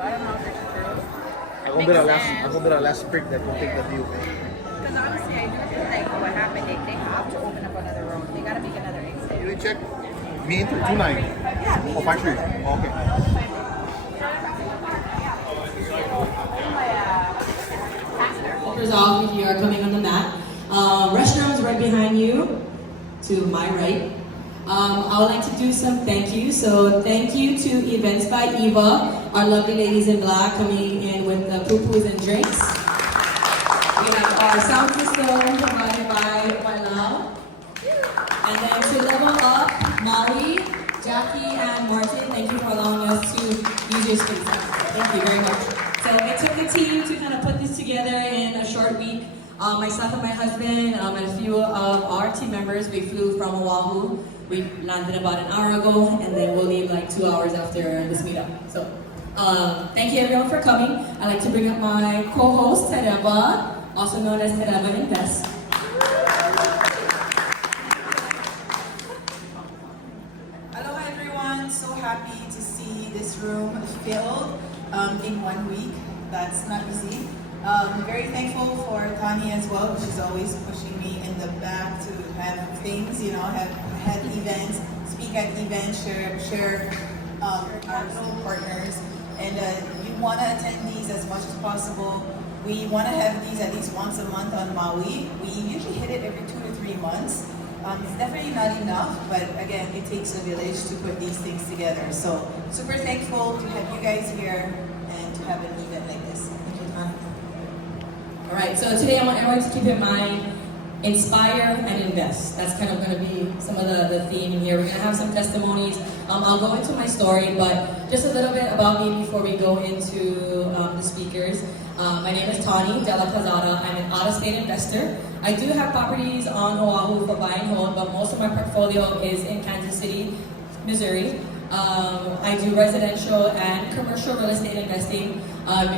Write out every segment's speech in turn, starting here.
So I don't know if it's true. Ako bira last spring that will take the view. Because honestly, I do feel like what happened, they have to open up another road. They gotta make another exit. You check. Me into 29. Yeah, Oh, 53. Okay. Helpers off if you are coming on the mat. Restrooms right behind you, to my right. I would like to do some thank yous. So thank you to Events by Eva, our lovely ladies in black coming in with the poo-poos and drinks. We have our sound system provided by my love. And then to level up, Molly, Jackie, and Martin, thank you for allowing us to use your space. Thank you very much. So it took a team to kind of put this together in a short week. Myself and my husband and a few of our team members, we flew from Oahu. We landed about an hour ago, and then we'll leave like 2 hours after this meetup. So thank you everyone for coming. I'd like to bring up my co-host, Tereva, also known as Tereva Invest. Aloha everyone, so happy to see this room filled in 1 week. That's not easy. Very thankful for Tahnee as well. She's always pushing me in the back to have things, have events, speak at events, share our little partners. And you want to attend these as much as possible. We want to have these at least once a month on Maui. We usually hit it every 2 to 3 months. It's definitely not enough, but again, it takes a village to put these things together. So super thankful to have you guys here and to have an event like this. Thank you, Tahnee. All right, so today I want everyone to keep in mind, inspire and invest. That's kind of going to be some of the theme here. We're going to have some testimonies. I'll go into my story, but just a little bit about me before we go into the speakers. My name is Tahnee Della Casada. I'm an out-of-state investor. I do have properties on Oahu for buy and hold, but most of my portfolio is in Kansas City, Missouri. I do residential and commercial real estate investing.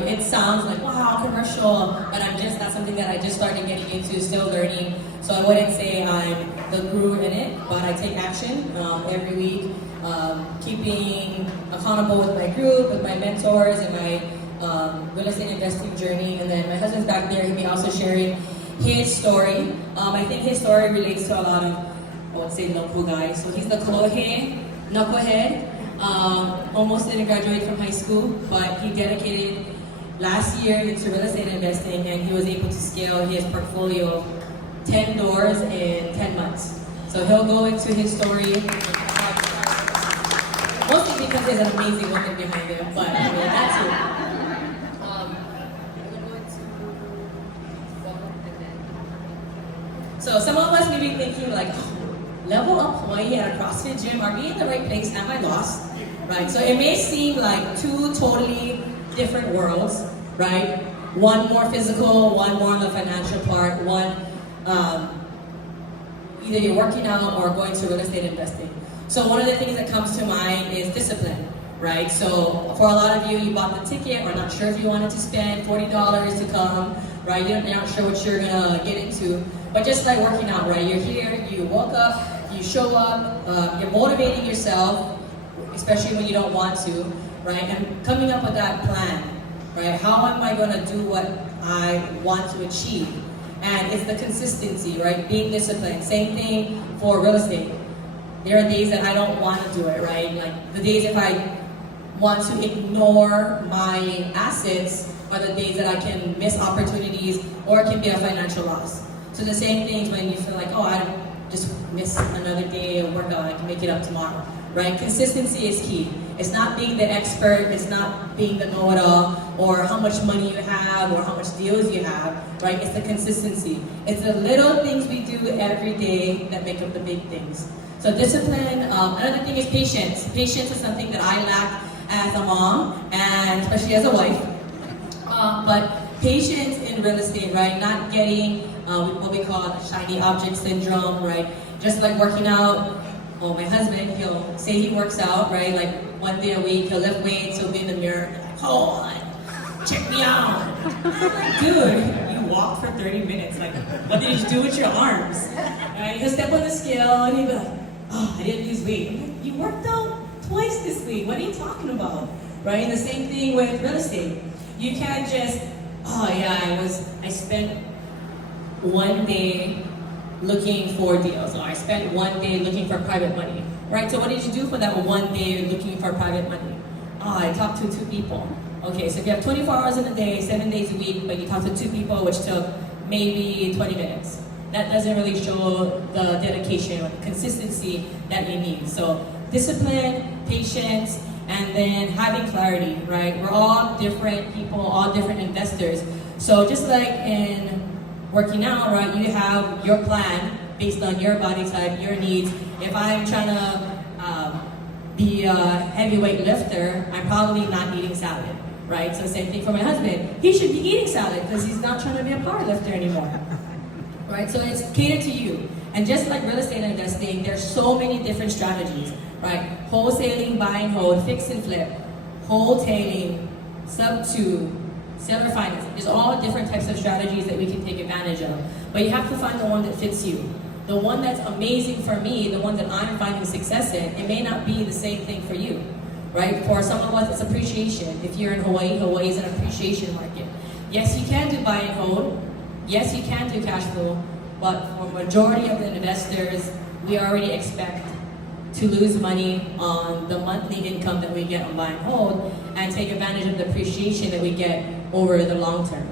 It sounds like, wow, commercial, but that's something that I just started getting into, still learning. So I wouldn't say I'm the guru in it, but I take action every week, keeping accountable with my group, with my mentors, and my real estate investing journey. And then my husband's back there, he'll be also sharing his story. I think his story relates to a lot of, I would say, local guys. So he's the Kolohe knucklehead. Almost didn't graduate from high school, but he dedicated last year into real estate investing, and he was able to scale his portfolio 10 doors in 10 months. So he'll go into his story, mostly because there's an amazing woman behind him, but that's it. So some of us may be thinking like, level up Hawaii at a CrossFit gym, are we in the right place? Am I lost? Right, so it may seem like two totally different worlds, right? One more physical, one more on the financial part, one either you're working out or going to real estate investing. So one of the things that comes to mind is discipline, right? So for a lot of you, you bought the ticket or not sure if you wanted to spend $40 to come, right? You're not sure what you're gonna get into. But just like working out, right? You're here, you woke up, you show up, you're motivating yourself, especially when you don't want to, right? And coming up with that plan, right? How am I gonna do what I want to achieve? And it's the consistency, right? Being disciplined. Same thing for real estate. There are days that I don't want to do it, right? Like the days if I want to ignore my assets are the days that I can miss opportunities or it can be a financial loss. So the same things when you feel like, oh, I just missed another day of workout, I can make it up tomorrow, right? Consistency is key. It's not being the expert, it's not being the know-it-all, or how much money you have, or how much deals you have, right? It's the consistency. It's the little things we do every day that make up the big things. So discipline, another thing is patience. Patience is something that I lack as a mom, and especially as a wife. But patience in real estate, right? Not getting what we call shiny object syndrome, right? Just like working out. Oh, my husband, he'll say he works out, right? Like one day a week, he'll lift weights, he'll be in the mirror, like, hold on, check me out. Like, dude, you walked for 30 minutes. Like, what did you do with your arms? Right? He'll step on the scale and he'll be like, oh, I didn't lose weight. I'm like, you worked out twice this week. What are you talking about? right? And the same thing with real estate. You can't just, oh yeah, I spent one day looking for deals, or I spent one day looking for private money, right? So what did you do for that one day looking for private money? Oh, I talked to 2 people. Okay, so if you have 24 hours in a day, 7 days a week, but you talk to 2 people, which took maybe 20 minutes. That doesn't really show the dedication or the consistency that you need. So discipline, patience, and then having clarity, right? We're all different people, all different investors. So just like in working out, right, you have your plan based on your body type, your needs. If I'm trying to be a heavyweight lifter, I'm probably not eating salad, right? So same thing for my husband. He should be eating salad because he's not trying to be a power lifter anymore, right? So it's catered to you. And just like real estate investing, there's so many different strategies, right? Wholesaling, buy and hold, fix and flip, wholetailing, sub-2, seller finance. There's all different types of strategies that we can take advantage of. But you have to find the one that fits you. The one that's amazing for me, the one that I'm finding success in, it may not be the same thing for you, right? For some of us, it's appreciation. If you're in Hawaii, Hawaii is an appreciation market. Yes, you can do buy and hold. Yes, you can do cash flow. But for majority of the investors, we already expect to lose money on the monthly income that we get on buy and hold and take advantage of the appreciation that we get over the long term.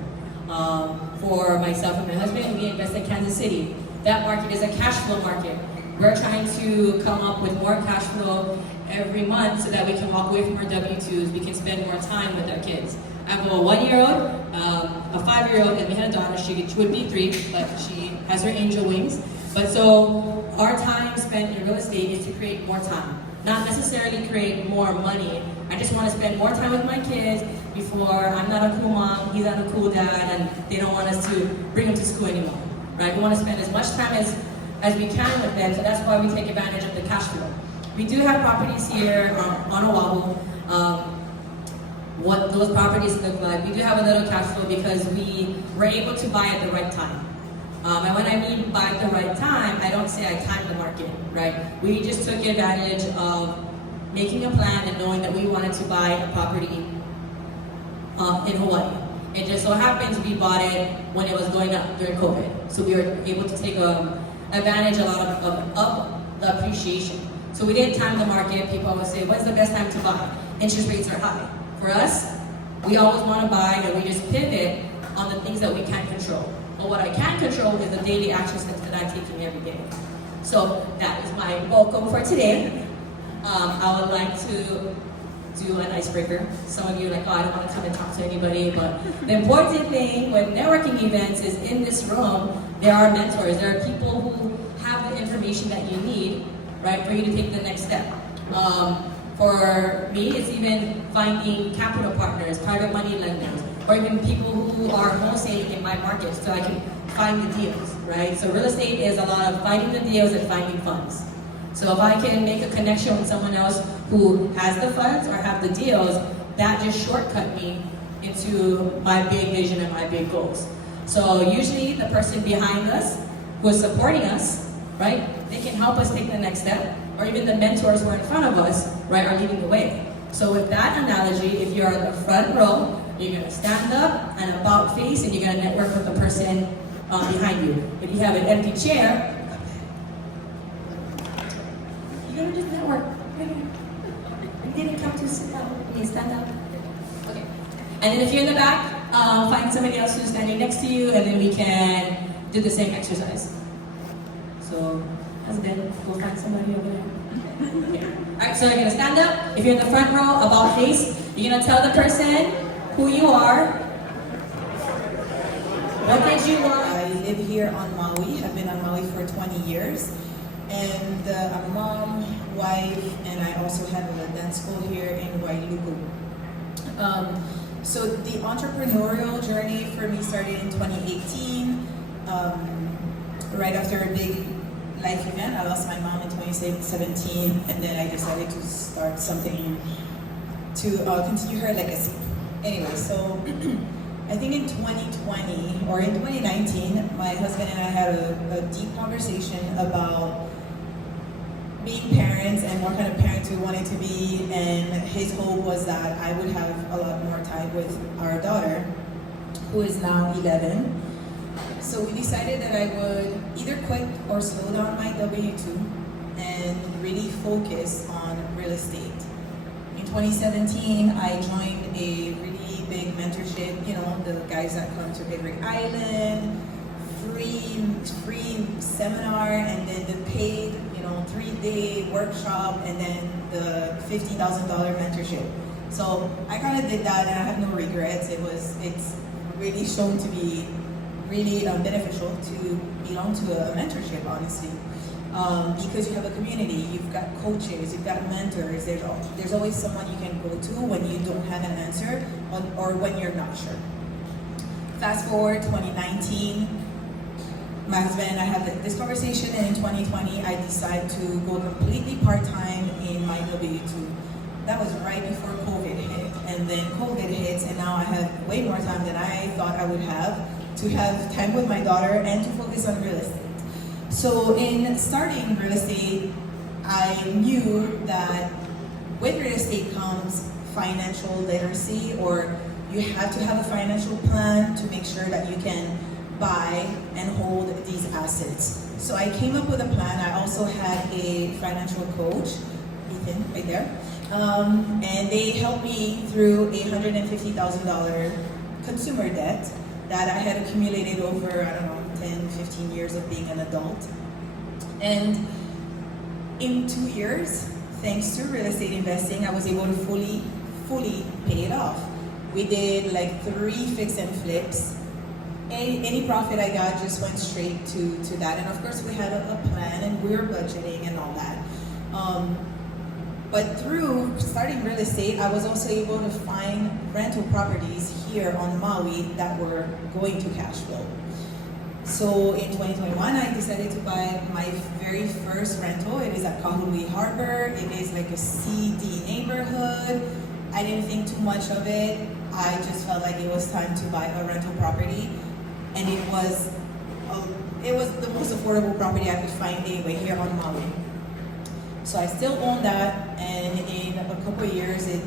For myself and my husband, we invest in Kansas City. That market is a cash flow market. We're trying to come up with more cash flow every month so that we can walk away from our W-2s, we can spend more time with our kids. I have a 1-year-old, a 5-year-old, and we had a daughter. She would be 3, but she has her angel wings. But so our time spent in real estate is to create more time, not necessarily create more money. I just want to spend more time with my kids before I'm not a cool mom, he's not a cool dad, and they don't want us to bring them to school anymore, right? We want to spend as much time as we can with them, so that's why we take advantage of the cash flow. We do have properties here on Oahu. What those properties look like. We do have a little cash flow because we were able to buy at the right time. And when I mean buy at the right time, I don't say I timed the market, right? We just took advantage of making a plan and knowing that we wanted to buy a property in Hawaii. It just so happens we bought it when it was going up during COVID. So we were able to take advantage a lot of the appreciation. So we didn't time the market. People always say, when's the best time to buy? Interest rates are high. For us, we always want to buy and we just pivot on the things that we can't control. But what I can control is the daily action steps that I'm taking every day. So that is my welcome for today. I would like to do an icebreaker. Some of you are like, oh, I don't want to come and talk to anybody, but the important thing with networking events is in this room, there are mentors. There are people who have the information that you need, right, for you to take the next step. For me, it's even finding capital partners, private money lenders, or even people who are wholesaling in my market so I can find the deals, right? So real estate is a lot of finding the deals and finding funds. So if I can make a connection with someone else who has the funds or have the deals, that just shortcut me into my big vision and my big goals. So usually the person behind us who is supporting us, right, they can help us take the next step, or even the mentors who are in front of us, right, are leading the way. So with that analogy, if you're in the front row, you're gonna stand up and about face, and you're gonna network with the person behind you. If you have an empty chair, you're gonna just network. You didn't come to sit down, you stand up. Okay. And then if you're in the back, find somebody else who's standing next to you, and then we can do the same exercise. So, husband, go find somebody over there. Okay. Alright, so you're gonna stand up. If you're in the front row, about face, you're gonna tell the person who you are. What did you want? I live here on Maui. I've been on Maui for 20 years. And I'm a mom, wife, and I also have a dance school here in Wailuku. So the entrepreneurial journey for me started in 2018, right after a big life event. I lost my mom in 2017, and then I decided to start something to continue her legacy. Anyway, so I think in 2020 or in 2019, my husband and I had a deep conversation about being parents and what kind of parents we wanted to be, and his hope was that I would have a lot more time with our daughter, who is now 11. So we decided that I would either quit or slow down my W-2 and really focus on real estate. In 2017, I joined a really big mentorship, the guys that come to every island, free seminar, and then the paid, 3-day workshop, and then the $50,000 mentorship. So I kind of did that, and I have no regrets. It's really shown to be really beneficial to belong to a mentorship, honestly, because you have a community, you've got coaches, you've got mentors. There's always someone you can go to when you don't have an answer or when you're not sure. Fast forward 2019. My husband and I had this conversation, and in 2020, I decided to go completely part-time in my W-2. That was right before COVID hit, and then COVID hits, and now I have way more time than I thought I would have to have time with my daughter and to focus on real estate. So in starting real estate, I knew that with real estate comes financial literacy, or you have to have a financial plan to make sure that you can buy and hold these assets. So I came up with a plan. I also had a financial coach, Ethan, right there, and they helped me through a $150,000 consumer debt that I had accumulated over, 10, 15 years of being an adult. And in 2 years, thanks to real estate investing, I was able to fully pay it off. We did like 3 fix and flips. Any profit I got just went straight to that. And of course we had a plan, and we were budgeting and all that. But through starting real estate, I was also able to find rental properties here on Maui that were going to cash flow. So in 2021, I decided to buy my very first rental. It is at Kahului Harbor. It is like a CD neighborhood. I didn't think too much of it. I just felt like it was time to buy a rental property. And it was the most affordable property I could find anyway here on Maui. So I still own that, and in a couple of years, it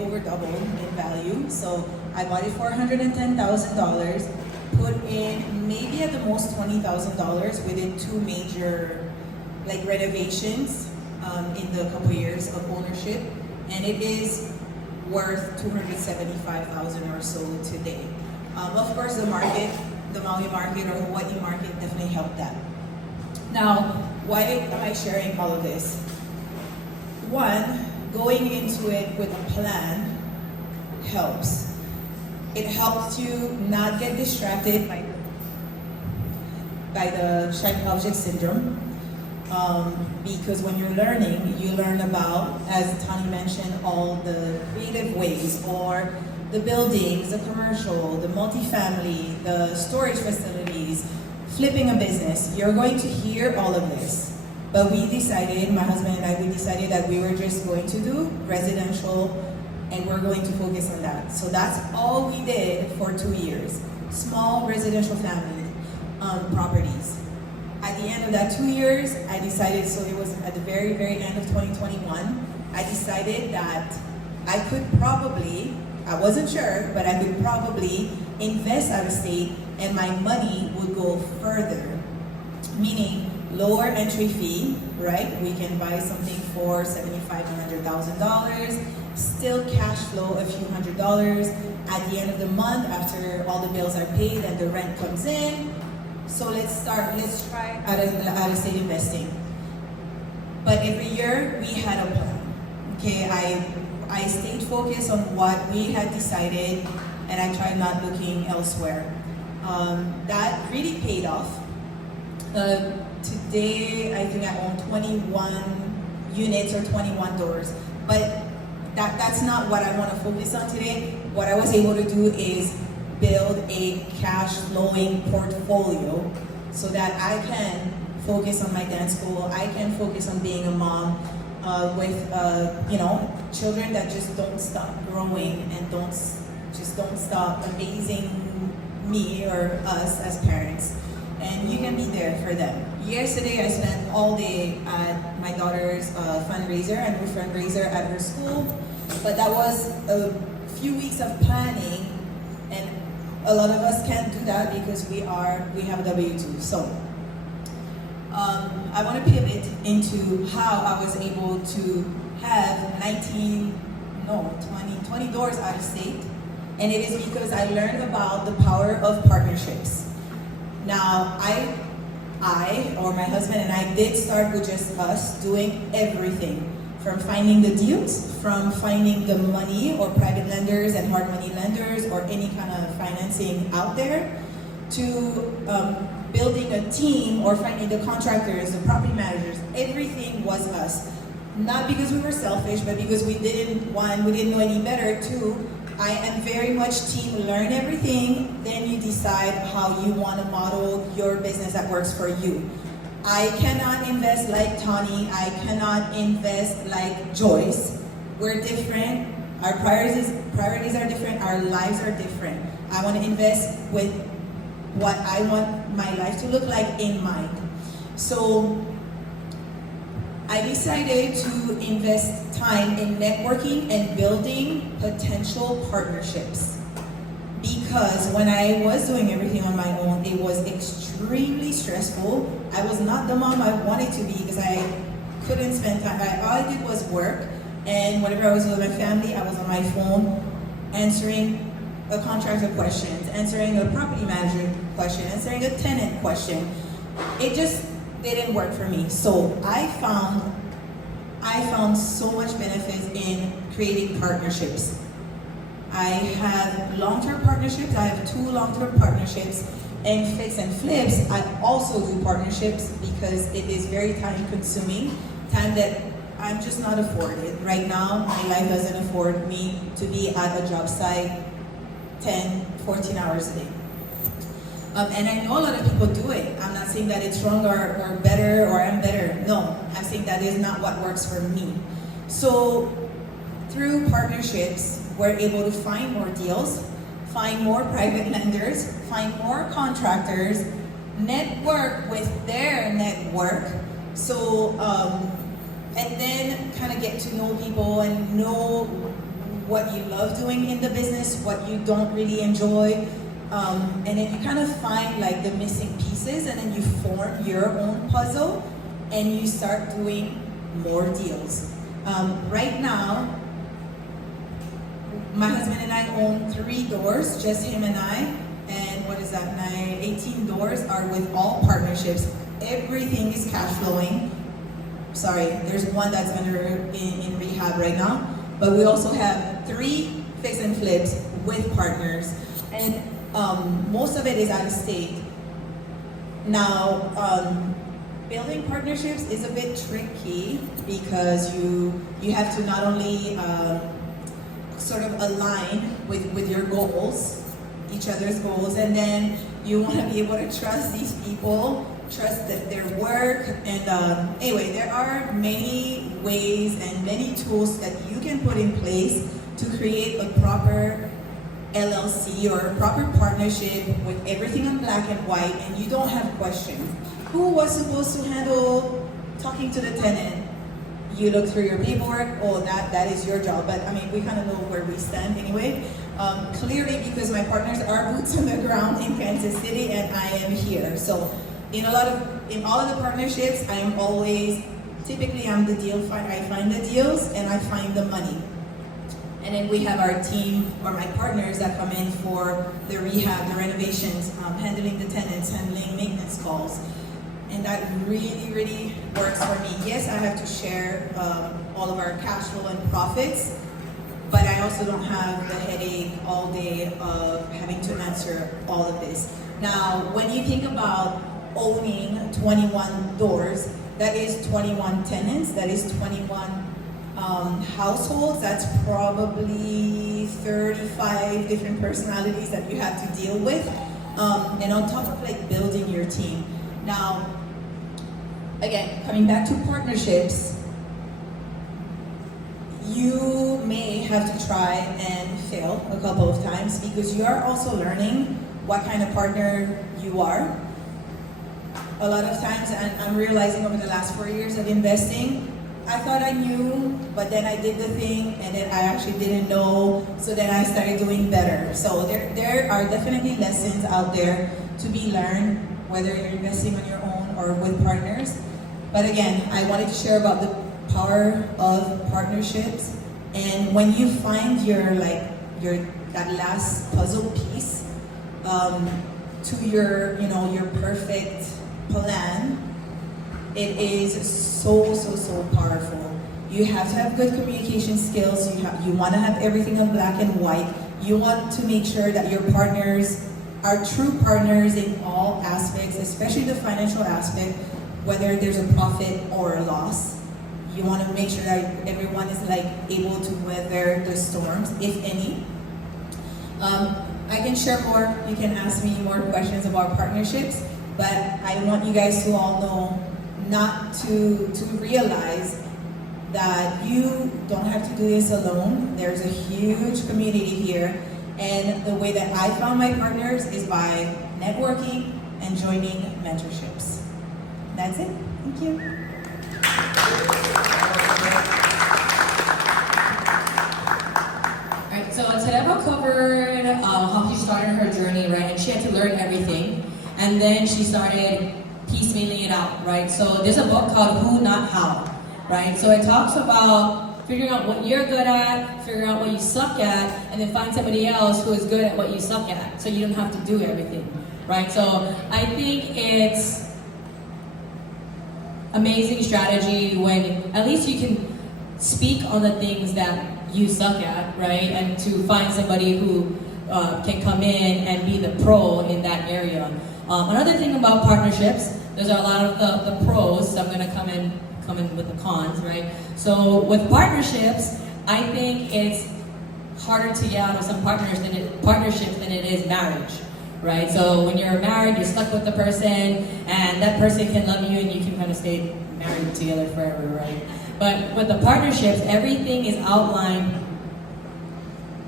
over doubled in value. So I bought it for $110,000, put in maybe at the most $20,000 within 2 major renovations in the couple of years of ownership, and it is worth $275,000 or so today. Of course, the Maui market or Hawaii market definitely helped that. Now, why am I sharing all of this? One, going into it with a plan helps. It helps you not get distracted by the shiny object syndrome. Because when you're learning, you learn about, as Tahnee mentioned, all the creative ways, or the buildings, the commercial, the multifamily, the storage facilities, flipping a business. You're going to hear all of this. But we decided, my husband and I, we decided that we were just going to do residential, and we're going to focus on that. So that's all we did for 2 years. Small residential family properties. At the end of that 2 years, I decided, so it was at the very, very end of 2021, I decided that I could probably, I wasn't sure, but I could probably invest out of state and my money would go further. Meaning lower entry fee, right? We can buy something for $75,000 to $100,000, still cash flow a few $100s. At the end of the month, after all the bills are paid and the rent comes in, so let's try out of state investing. But every year we had a plan. Okay, I stayed focused on what we had decided, and I tried not looking elsewhere. That really paid off. Today, I think I own 21 units or 21 doors, but that's not what I want to focus on today. What I was able to do is build a cash flowing portfolio so that I can focus on my dance school. I can focus on being a mom with children that just don't stop growing and don't stop amazing me or us as parents. and you can be there for them. Yesterday, I spent all day at my daughter's fundraiser, annual fundraiser at her school, but that was a few weeks of planning, and a lot of us can't do that because we have a W-2. So I want to pivot into how I was able to have 20 doors out of state, and it is because I learned about the power of partnerships. Now, or my husband and I did start with just us doing everything, from finding the deals, from finding the money or private lenders and hard money lenders or any kind of financing out there, to building a team or finding the contractors, the property managers. Everything was us. Not because we were selfish, but because we didn't know any better. Two, I am very much team learn everything, then you decide how you want to model your business that works for you. I cannot invest like Tahnee, I cannot invest like Joyce. We're different, our priorities are different, our lives are different. I want to invest with what I want my life to look like in mind. So I decided to invest time in networking and building potential partnerships. Because when I was doing everything on my own, it was extremely stressful. I was not the mom I wanted to be because I couldn't spend time. All I did was work, and whenever I was with my family, I was on my phone answering a contractor questions, answering a property manager question, answering a tenant question. It just didn't work for me. So I found so much benefit in creating partnerships. I have long-term partnerships. I have 2 long-term partnerships. And fix and flips, I also do partnerships because it is very time-consuming, time that I'm just not afforded. Right now, my life doesn't afford me to be at a job site 10, 14 hours a day. And I know a lot of people do it. I'm not saying that it's wrong or better or I'm better. No, I'm saying that is not what works for me. So through partnerships, we're able to find more deals, find more private lenders, find more contractors, network with their network. So, and then kind of get to know people and know what you love doing in the business, what you don't really enjoy. And then you kind of find like the missing pieces, and then you form your own puzzle and you start doing more deals. Right now, my husband and I own 3 doors, just him and I, and 18 doors are with all partnerships. Everything is cash flowing. Sorry, there's one that's in rehab right now, but we also have 3 fix and flips with partners, and most of it is out of state. Now, building partnerships is a bit tricky because you have to not only sort of align with your goals, each other's goals, and then you want to be able to trust these people, trust that their work, and anyway, there are many ways and many tools that you can put in place to create a proper LLC or a proper partnership with everything in black and white, and you don't have questions. Who was supposed to handle talking to the tenant? You look through your paperwork, oh, that is your job. But I mean, we kind of know where we stand anyway. Clearly, because my partners are boots on the ground in Kansas City, and I am here. So, in all of the partnerships, I am always, typically I'm the deal finder. I find the deals and I find the money. And then we have our team or my partners that come in for the rehab, the renovations, handling the tenants, handling maintenance calls. And that really, really works for me. Yes, I have to share all of our cash flow and profits, but I also don't have the headache all day of having to answer all of this. Now, when you think about owning 21 doors, that is 21 tenants, that is 21 households, that's probably 35 different personalities that you have to deal with. And on top of like building your team. Now, again, coming back to partnerships, you may have to try and fail a couple of times because you are also learning what kind of partner you are. a lot of times, and I'm realizing over the last 4 years of investing, I thought I knew, but then I did the thing, and then I actually didn't know, so then I started doing better. So there are definitely lessons out there to be learned, whether you're investing on your own or with partners. But again, I wanted to share about the power of partnerships, and when you find that last puzzle piece to your perfect plan, it is so powerful. You have to have good communication skills. You want to have everything in black and white. You want to make sure that your partners are true partners in all aspects, especially the financial aspect, whether there's a profit or a loss. You want to make sure that everyone is able to weather the storms, if any. I can share more. You can ask me more questions about partnerships, but I want you guys to all know not to realize that you don't have to do this alone. There's a huge community here, and the way that I found my partners is by networking and joining mentorships. That's it. Thank you. Alright, so Tereva covered how she started her journey, right? And she had to learn everything. And then she started piecemealing it out, right? So there's a book called Who Not How, right? So it talks about figuring out what you're good at, figuring out what you suck at, and then find somebody else who is good at what you suck at, so you don't have to do everything, right? So I think it's amazing strategy when at least you can speak on the things that you suck at, right? And to find somebody who can come in and be the pro in that area. Another thing about partnerships, there's a lot of the pros, so I'm gonna come in with the cons, right? So with partnerships, I think it's harder to get out of some partnerships than it is marriage, right? So when you're married, you're stuck with the person, and that person can love you, and you can kind of stay married together forever, right? But with the partnerships, everything is outlined.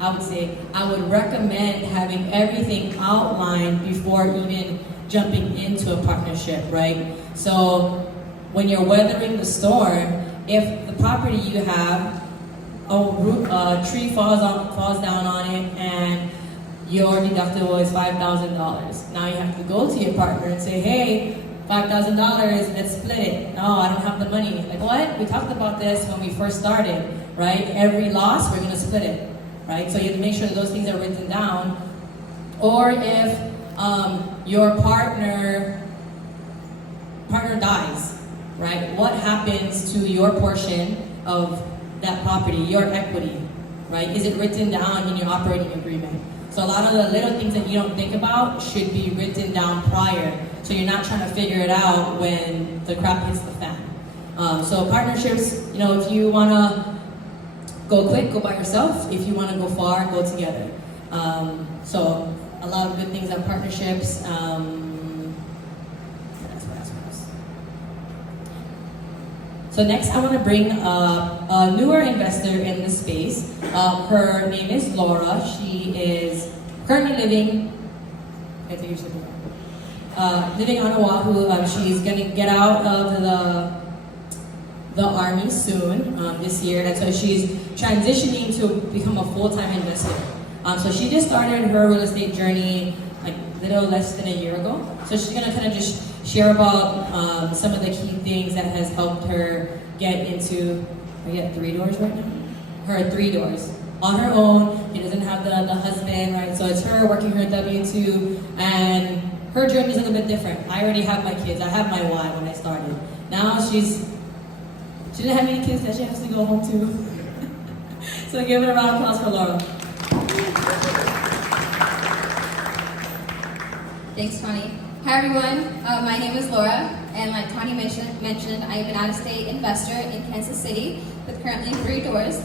I would recommend having everything outlined before even jumping into a partnership, right? So when you're weathering the storm, if the property you have, a tree falls down on it and your deductible is $5,000. Now you have to go to your partner and say, hey, $5,000, let's split it. No, I don't have the money. Like, what? We talked about this when we first started, right? Every loss, we're gonna split it, right? So you have to make sure that those things are written down. Or if your partner dies, right? What happens to your portion of that property, your equity, right? Is it written down in your operating agreement? So a lot of the little things that you don't think about should be written down prior, so you're not trying to figure it out when the crap hits the fan. So partnerships, if you want to go quick, go by yourself. If you want to go far, go together. So a lot of good things about partnerships. So next I want to bring a newer investor in the space. Her name is Laura. She is currently living on Oahu. She's going to get out of the Army soon, this year, and so she's transitioning to become a full-time investor. So she just started her real estate journey like a little less than a year ago. So she's going to kind of just share about some of the key things that has helped her get into, we got 3 doors right now? Her 3 doors. On her own, she doesn't have the husband, right? So it's her working her W-2, and her journey is a little bit different. I already have my kids. I have my wife when I started. Now she didn't have any kids that she has to go home to. So give it a round of applause for Laura. Thanks, Tahnee. Hi everyone, my name is Laura, and like Tahnee mentioned, I am an out-of-state investor in Kansas City with currently 3 doors.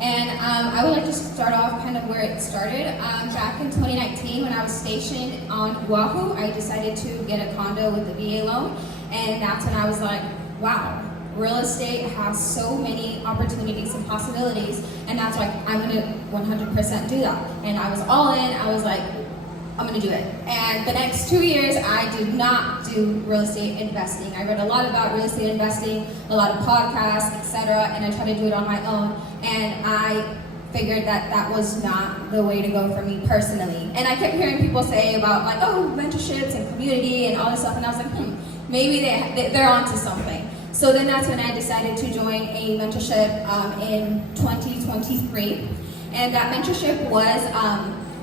And I would like to start off kind of where it started. Back in 2019, when I was stationed on Oahu, I decided to get a condo with a VA loan, and that's when I was like, wow, real estate has so many opportunities and possibilities, and that's like, I'm gonna 100% do that. And I was all in. I was like, I'm gonna do it. And the next 2 years, I did not do real estate investing. I read a lot about real estate investing, a lot of podcasts, etc., and I tried to do it on my own. And I figured that that was not the way to go for me personally. And I kept hearing people say about like, oh, mentorships and community and all this stuff, and I was like, maybe they're onto something. So then that's when I decided to join a mentorship in 2023. And that mentorship was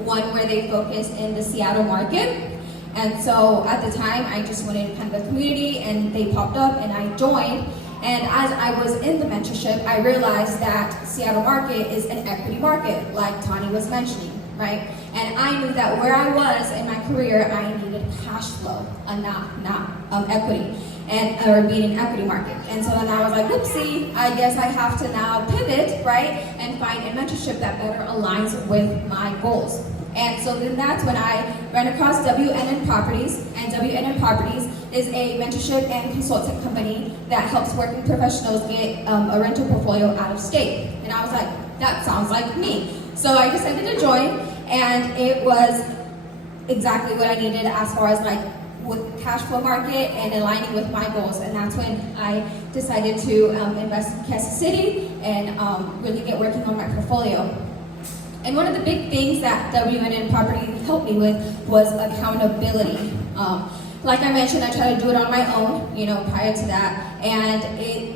one where they focused in the Seattle market. And so at the time, I just wanted kind of a community, and they popped up and I joined. And as I was in the mentorship, I realized that Seattle market is an equity market, like Tahnee was mentioning, right? And I knew that where I was in my career, I needed cash flow, not equity, or being an equity market. And so then I was like, oopsie, I guess I have to now pivot, right? And find a mentorship that better aligns with my goals. And so then that's when I ran across WNN Properties, and WNN Properties is a mentorship and consultant company that helps working professionals get a rental portfolio out of state. And I was like, that sounds like me. So I decided to join, and it was exactly what I needed as far as like with cash flow market and aligning with my goals. And that's when I decided to invest in Kansas City and really get working on my portfolio. And one of the big things that WNN Property helped me with was accountability. Like I mentioned, I tried to do it on my own, prior to that, and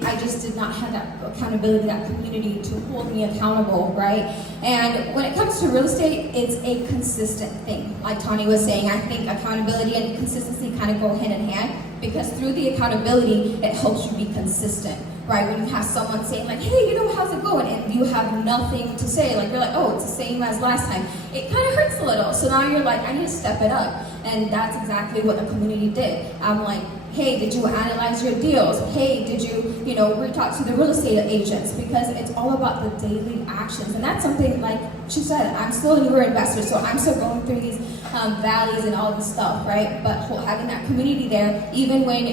I just did not have that accountability, that community to hold me accountable, right? And when it comes to real estate, it's a consistent thing. Like Tahnee was saying, I think accountability and consistency kind of go hand in hand, because through the accountability, it helps you be consistent. Right, when you have someone saying like, hey, how's it going? And you have nothing to say, like you're like, oh, it's the same as last time. It kind of hurts a little. So now you're like, I need to step it up. And that's exactly what the community did. I'm like, hey, did you analyze your deals? Hey, did you, reach out to the real estate agents? Because it's all about the daily actions. And that's something, like she said, I'm still a newer investor, so I'm still going through these valleys and all this stuff, right? But having that community there, even when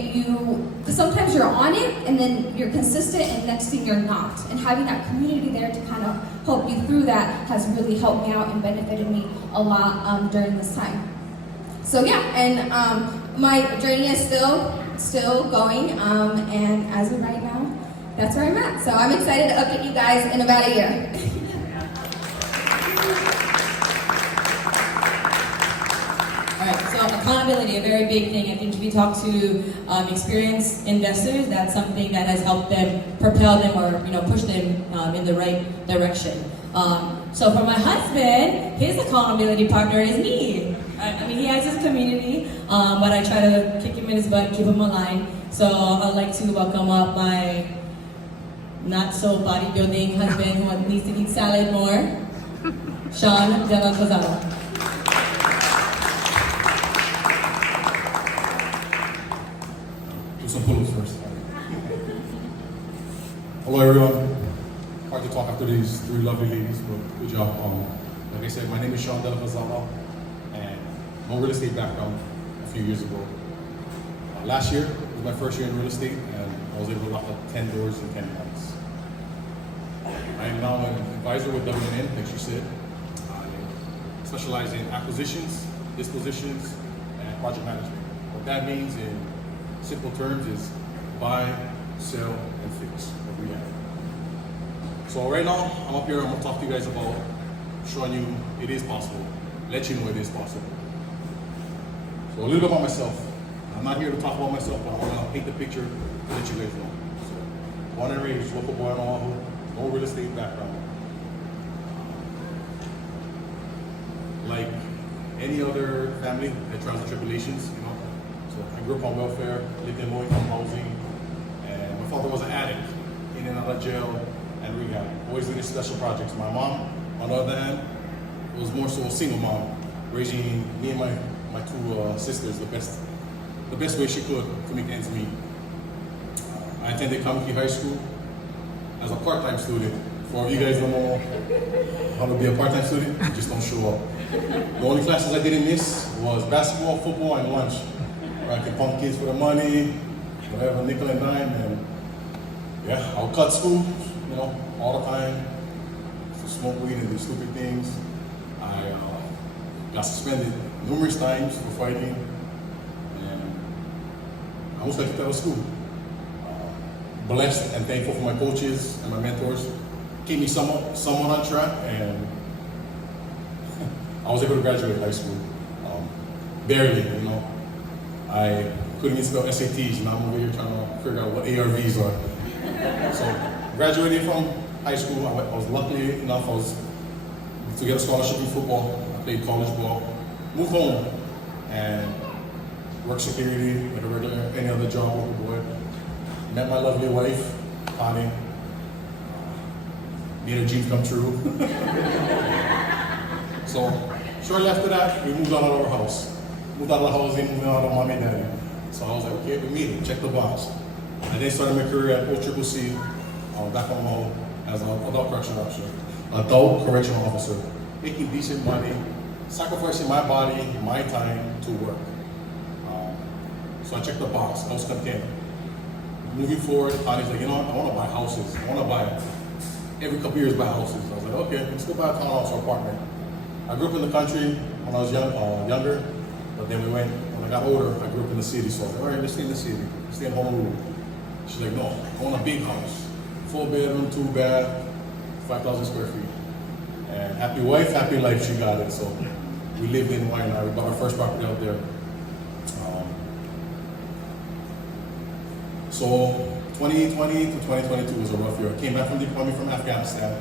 because sometimes you're on it and then you're consistent and next thing you're not. And having that community there to kind of help you through that has really helped me out and benefited me a lot during this time. So yeah, and my journey is still going, and as of right now, that's where I'm at. So I'm excited to update you guys in about a year. All right, so accountability, a very big thing. I think if you talk to experienced investors, that's something that has helped them propel them or push them in the right direction. So for my husband, his accountability partner is me. I mean, he has his community, but I try to kick him in his butt, keep him aligned. So I'd like to welcome up my not so bodybuilding husband who needs to eat salad more, Sean Della Kozala. Some pull-ups first. Hello everyone. Hard to talk after these three lovely ladies, but good job. Like I said, my name is Sean Della Kozala, and I'm a real estate background a few years ago. Last year was my first year in real estate, and I was able to knock out 10 doors in 10 months. I am now an advisor with WNN, like she said. I specialize in acquisitions, dispositions, and project management. What that means in simple terms is buy, sell, and fix what we have. So right now, I'm up here, I'm gonna talk to you guys about showing you it is possible, let you know it is possible. So a little bit about myself. I'm not here to talk about myself, but I wanna paint the picture to let you guys know. So, born and raised, local boy in Oahu, no real estate background. Like any other family that trials and tribulations, So I grew up on welfare, lived in low-income housing, and my father was an addict, in and out of jail and rehab. Always doing special projects. My mom, on the other hand, was more so a single mom, raising me and my two sisters the best way she could to make ends meet. I attended Kamuki High School as a part-time student. For you guys don't know how to be a part-time student, you just don't show up. The only classes I didn't miss was basketball, football, and lunch. I could pump kids for the money, whatever, nickel and dime, and yeah, I'll cut school, all the time, to smoke weed and do stupid things. I got suspended numerous times for fighting, and I almost got kicked out of school. Blessed and thankful for my coaches and my mentors. Keep me somewhat on track, and I was able to graduate high school. Barely, you know. I couldn't even spell SATs, and I'm over here trying to figure out what ARVs are. So, graduating from high school, I was lucky enough to get a scholarship in football. I played college ball. Moved home and worked security like a regular, any other job with a boy. Met my lovely wife, Tahnee. Made her dreams come true. So, shortly after that, we moved out of our house. Moved out of the housing, moved out of mommy and daddy. So I was like, okay, we meet it, check the box. And then started my career at OCCC, back on home as an adult correctional officer, making decent money, sacrificing my body, my time to work. So I checked the box, I was content. Moving forward, Tahnee's like, you know what, I want to buy houses. I want to buy, every couple years buy houses. I was like, okay, let's go buy a townhouse or apartment. I grew up in the country when I was younger, but then when I got older, I grew up in the city. So I was like, all right, let's stay in the city, let's stay in home rule. She's like, no, I want a big house. 4 bedroom, 2 bath, 5,000 square feet. And happy wife, happy life, she got it. So we lived in Waianae. We bought our first property out there. So 2020 to 2022 was a rough year. I came back from deployment from Afghanistan.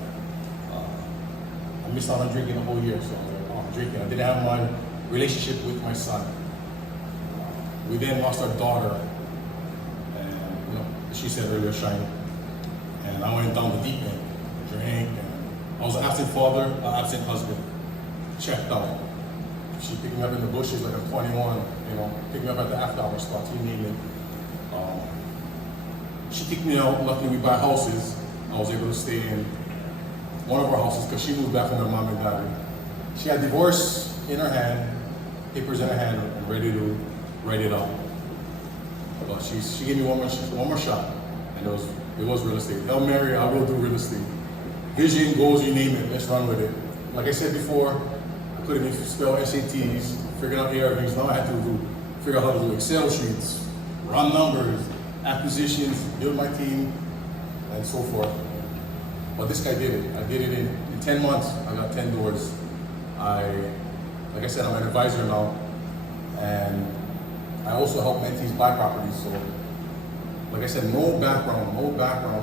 I missed out on drinking the whole year, so I was like, oh, I'm drinking. I didn't have my relationship with my son. We then lost our daughter, and you know, as she said earlier, Shine. And I went down the deep end, drank, and I was an absent father, an absent husband. Checked out. She picked me up in the bushes like I'm 21, you know, picked me up at the after hour spots, you name it. She kicked me out. Luckily, we buy houses. I was able to stay in one of our houses because she moved back from her mom and dad. She had divorce in her hand, papers in her hand, and ready to write it out. But she gave me one more shot, and it was real estate. Hail Mary, I will do real estate. Vision, goals, you name it. Let's run with it. Like I said before, I couldn't even spell SATs, figuring out ARVs. Now I had to figure out how to do Excel sheets, run numbers, acquisitions, build my team, and so forth. But this guy did it. I did it in 10 months. I got 10 doors. Like I said, I'm an advisor now, and I also help mentees buy properties. So, like I said, no background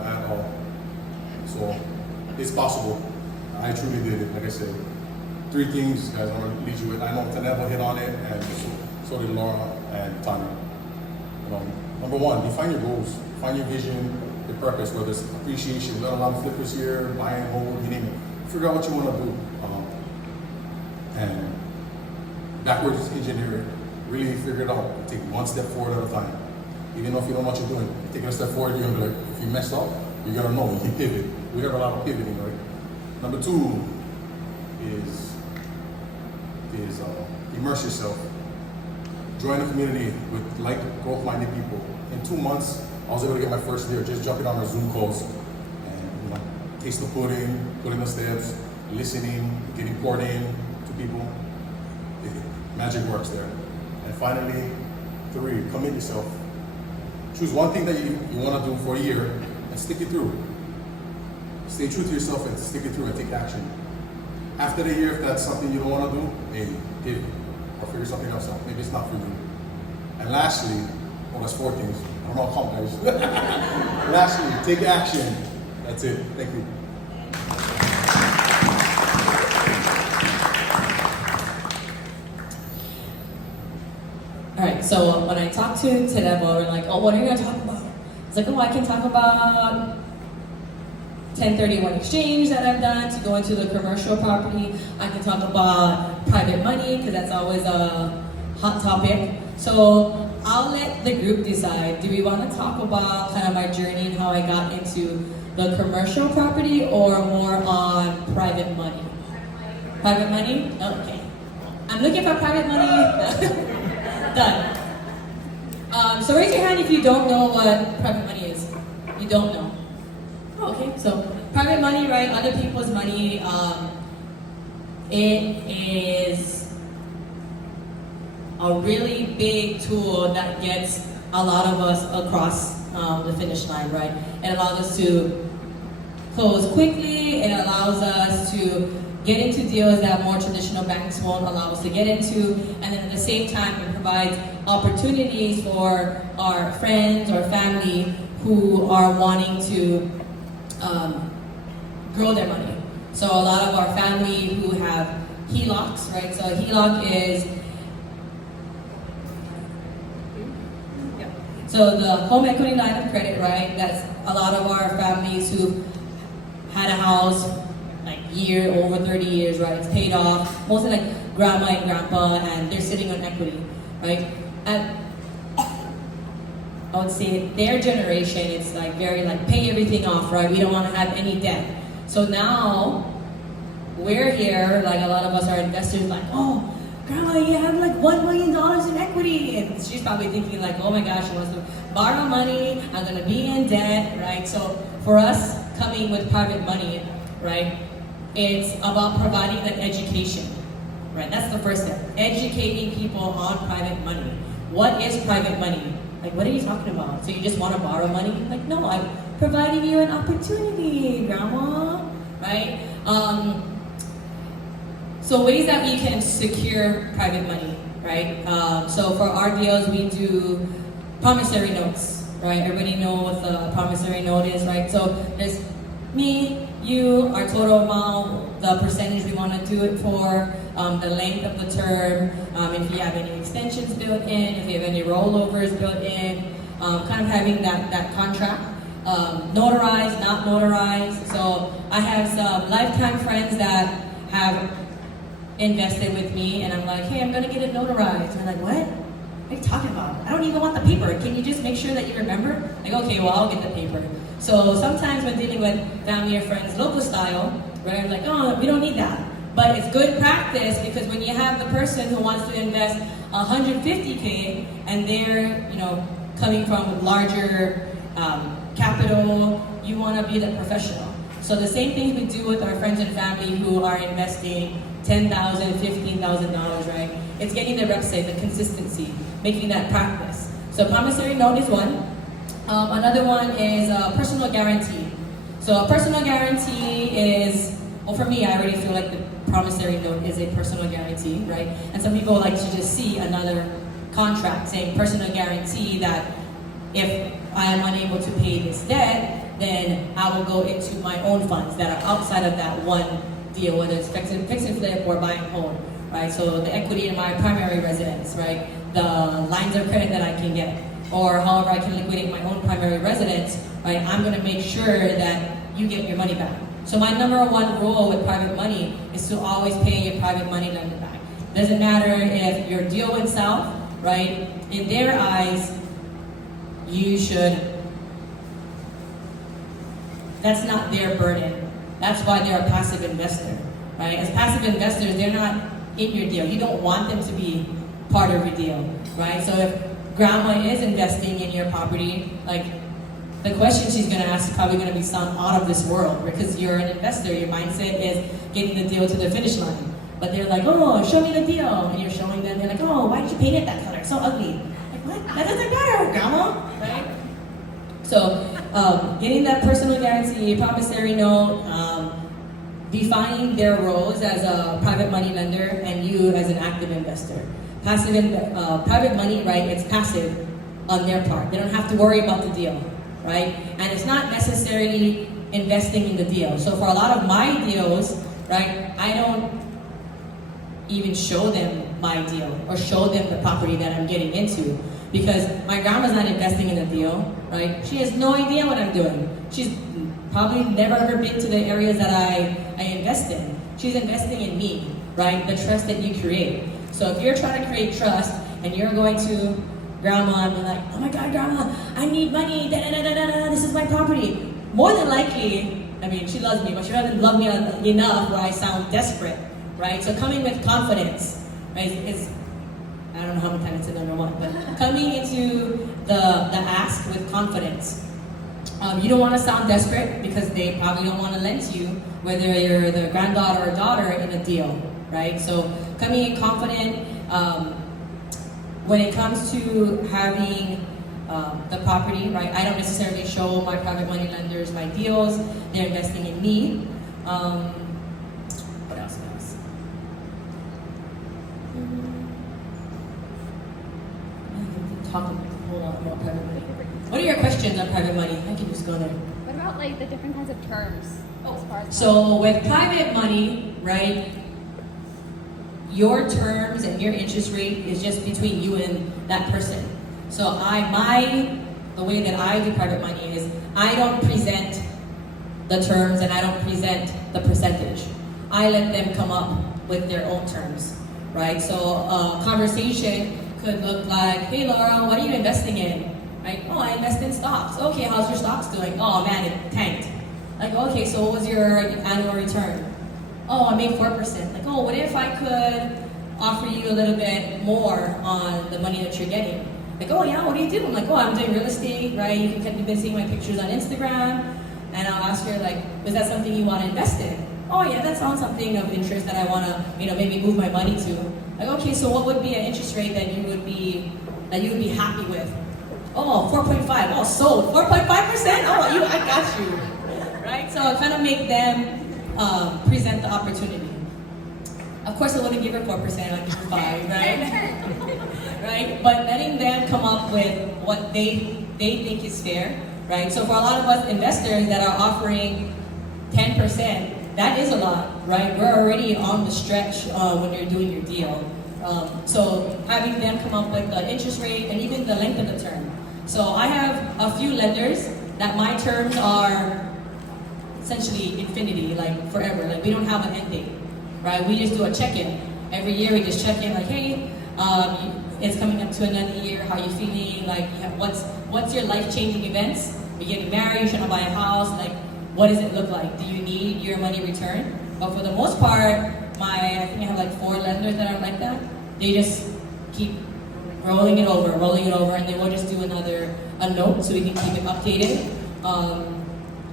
at all. So, it's possible. I truly did it. Like I said, 3 things, guys, I'm gonna lead you with. I know Tereva hit on it, and so did Laura and Tahnee. You know, number 1, define your goals, find your vision, your purpose, whether it's appreciation, we got a lot of flippers here, buying, hold, you name it. Figure out what you want to do. And backwards engineer it, really figure it out. Take 1 step forward at a time. Even if you don't know what you're doing, take a step forward, you're gonna be like, if you mess up, you're gonna know, you can pivot. We got a lot of pivoting, right? Number 2 is immerse yourself. Join a community with like growth-minded people. In 2 months, I was able to get my first deal just jumping on our Zoom calls and taste the pudding, putting the steps, listening, getting poured in to people. Magic works there. And finally, 3, commit yourself. Choose one thing that you want to do for a year and stick it through. Stay true to yourself and stick it through and take action. After the year, if that's something you don't want to do, hey, pivot or figure something else out. Maybe it's not for you. And lastly, that's 4 things. I don't know how come, guys. Lastly, take action. That's it. Thank you. All right, so when I talked to Tereva, we're like, oh, what are you going to talk about? It's like, oh, I can talk about 1031 exchange that I've done to go into the commercial property. I can talk about private money, because that's always a hot topic. So I'll let the group decide. Do we want to talk about kind of my journey and how I got into the commercial property, or more on private money? Private money? Okay. I'm looking for private money. Done. So raise your hand if you don't know what private money is. You don't know. Oh, okay, so private money, right? Other people's money. It is a really big tool that gets a lot of us across the finish line, right? It allows us to close quickly. It allows us to get into deals that more traditional banks won't allow us to get into, and then at the same time it provides opportunities for our friends or family who are wanting to grow their money. So a lot of our family who have HELOCs, right? So a HELOC is so the home equity line of credit, right? That's a lot of our families who had a house like over 30 years, right? It's paid off, mostly like grandma and grandpa, and they're sitting on equity, right? And I would say their generation, it's like very like pay everything off, right? We don't want to have any debt. So now we're here, like a lot of us are investors, like, oh, grandma, you have like $1 million in equity. And she's probably thinking like, oh my gosh, she wants to borrow money, I'm gonna be in debt, right? So for us coming with private money, right, it's about providing an education, right? That's the first step, educating people on private money. What is private money? Like, what are you talking about? So you just want to borrow money? Like, no, I'm providing you an opportunity, grandma, right? So ways that we can secure private money, right? So for our deals, we do promissory notes, right? Everybody know what the promissory note is, right? So there's me, you, our total amount, the percentage we want to do it for, the length of the term, if you have any extensions built in, if you have any rollovers built in, kind of having that contract. Notarized, not notarized. So I have some lifetime friends that have invested with me, and I'm like, hey, I'm gonna get it notarized. And they're like, what? What are you talking about? I don't even want the paper. Can you just make sure that you remember? Like, okay, well, I'll get the paper. So sometimes when dealing with family or friends, local style, right, I'm like, oh, we don't need that. But it's good practice because when you have the person who wants to invest $150K and they're, coming from larger capital, you want to be the professional. So the same thing we do with our friends and family who are investing $10,000, $15,000, right? It's getting the reps in, the consistency, making that practice. So promissory note is one. Another one is a personal guarantee. So a personal guarantee is, well, for me, I already feel like the promissory note is a personal guarantee, right? And some people like to just see another contract saying personal guarantee that if I am unable to pay this debt, then I will go into my own funds that are outside of that one deal, whether it's fix and flip or buying home, right? So the equity in my primary residence, right? The lines of credit that I can get, or however I can liquidate my own primary residence, right? I'm gonna make sure that you get your money back. So my number one rule with private money is to always pay your private money lender back. Doesn't matter if your deal went south, right? In their eyes, you should, that's not their burden. That's why they're a passive investor, right? As passive investors, they're not in your deal. You don't want them to be part of your deal, right? So if grandma is investing in your property, like the question she's gonna ask is probably gonna be some out of this world because you're an investor. Your mindset is getting the deal to the finish line. But they're like, oh, show me the deal. And you're showing them, they're like, oh, why did you paint it that color? It's so ugly. Like, what? That doesn't matter, grandma, right? So getting that personal guarantee, promissory note, defining their roles as a private money lender and you as an active investor. Private money, right, it's passive on their part. They don't have to worry about the deal, right? And it's not necessarily investing in the deal. So for a lot of my deals, right, I don't even show them my deal or show them the property that I'm getting into because my grandma's not investing in the deal, right? She has no idea what I'm doing. She's probably never ever been to the areas that I invest in. She's investing in me, right? The trust that you create. So if you're trying to create trust and you're going to grandma and be like, oh my God, grandma, I need money, this is my property. More than likely, I mean, she loves me, but she doesn't love me enough where I sound desperate, right? So coming with confidence, right, is, I don't know how many times it's in number one, but coming into the ask with confidence. You don't want to sound desperate because they probably don't want to lend to you, whether you're the granddaughter or daughter in a deal, right? So coming in confident, when it comes to having the property, right, I don't necessarily show my private money lenders my deals. They're investing in me. What else? Talk a whole lot about private money. What are your questions on private money? I can just go there. What about like the different kinds of terms? As far as So with private money, right, your terms and your interest rate is just between you and that person. So the way that I do private money is I don't present the terms and I don't present the percentage. I let them come up with their own terms, right? So a conversation could look like, hey Laura, what are you investing in? Right? Oh, I invest in stocks. Okay, how's your stocks doing? Oh man, it tanked. Like, okay, so what was your annual return? Oh, I made 4%. Like, oh, what if I could offer you a little bit more on the money that you're getting? Like, oh yeah, what do you do? I'm like, oh, I'm doing real estate, right? You've been seeing my pictures on Instagram. And I'll ask her, like, is that something you want to invest in? Oh yeah, that sounds something of interest that I want to, maybe move my money to. Like, okay, so what would be an interest rate that you would be happy with? Oh, 4.5. Oh, sold. 4.5%? Oh, I got you. Right? So I kind of make them present the opportunity. Of course, I wouldn't give her 4%, I'd give her 5, right? Right? But letting them come up with what they think is fair, right? So for a lot of us investors that are offering 10%, that is a lot, right? We're already on the stretch when you're doing your deal. So having them come up with the interest rate and even the length of the term. So I have a few lenders that my terms are essentially infinity, like forever. Like we don't have an end date, right? We just do a check-in. Every year we just check in like, hey, it's coming up to another year, how are you feeling? Like what's your life-changing events? You're getting married, you're trying to buy a house, like what does it look like? Do you need your money returned? But for the most part, I think I have like 4 lenders that are like that. They just keep rolling it over, and then we'll just do a note so we can keep it updated.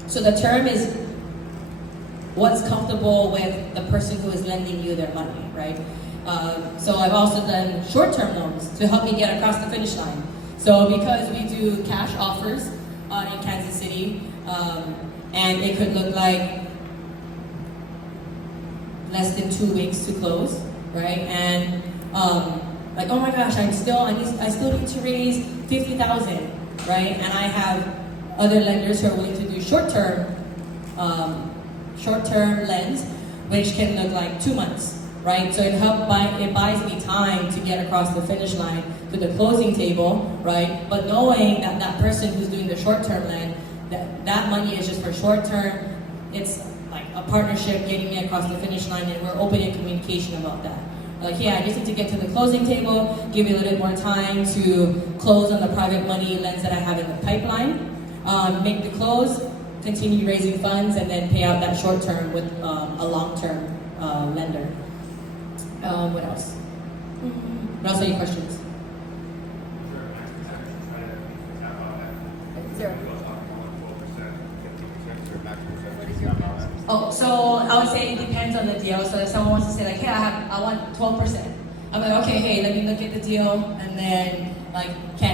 So the term is what's comfortable with the person who is lending you their money, right? So I've also done short-term loans to help me get across the finish line. So because we do cash offers in Kansas City, and it could look like less than 2 weeks to close, right? And like, oh my gosh, I still need to raise 50,000, right? And I have other lenders who are willing to do short-term lends, which can look like 2 months, right? So it buys me time to get across the finish line to the closing table, right? But knowing that that person who's doing the short-term lend, that money is just for short-term, it's like a partnership getting me across the finish line, and we're open in communication about that. Like, yeah, I just need to get to the closing table, give you a little bit more time to close on the private money lends that I have in the pipeline, make the close, continue raising funds, and then pay out that short term with a long-term lender. What else? What else are your questions? Oh, so I would say it depends on the deal. So if someone wants to say like, hey, I want 12%. I'm like, okay, hey, let me look at the deal, and then like,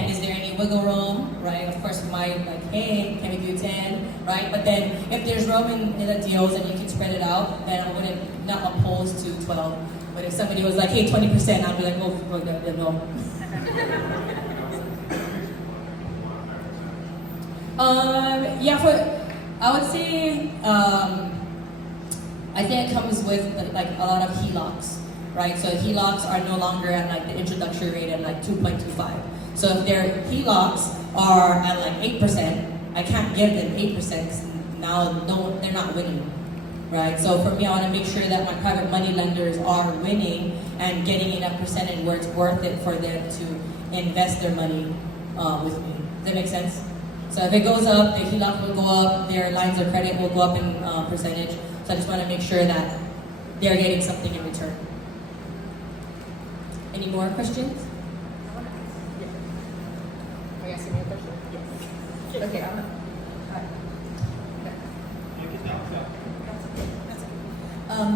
is there any wiggle room, right? Of course, we might like, hey, can we do 10, right? But then if there's room in the deals and you can spread it out, then I wouldn't not opposed to 12. But if somebody was like, hey, 20%, I'd be like, oh, no. Yeah, I would say, I think it comes with like a lot of HELOCs, right? So HELOCs are no longer at like the introductory rate at like 2.25. So if their HELOCs are at like 8%, I can't give them 8% because now they're not winning, right? So for me, I want to make sure that my private money lenders are winning and getting enough percentage where it's worth it for them to invest their money with me. Does that make sense? So if it goes up, the HELOC will go up, their lines of credit will go up in percentage. So I just want to make sure that they're getting something in return. Any more questions? Are you asking me a question? Yes. Okay.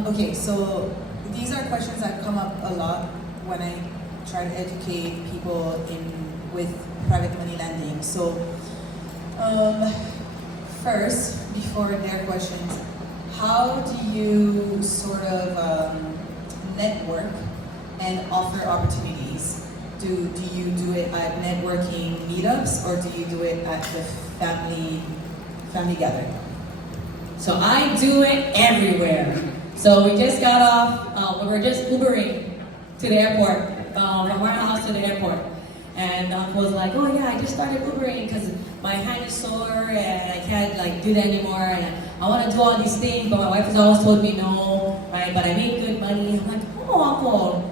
Okay, so these are questions that come up a lot when I try to educate people with private money lending. So first, before their questions, how do you sort of network and offer opportunities? Do you do it at networking meetups or do you do it at the family gathering? So I do it everywhere. So we just got off, we were just Ubering to the airport, from our house to the airport. And Uncle was like, oh yeah, I just started Ubering because my hand is sore and I can't like do that anymore. And I want to do all these things, but my wife has always told me no, right? But I make good money. I'm like, oh Uncle,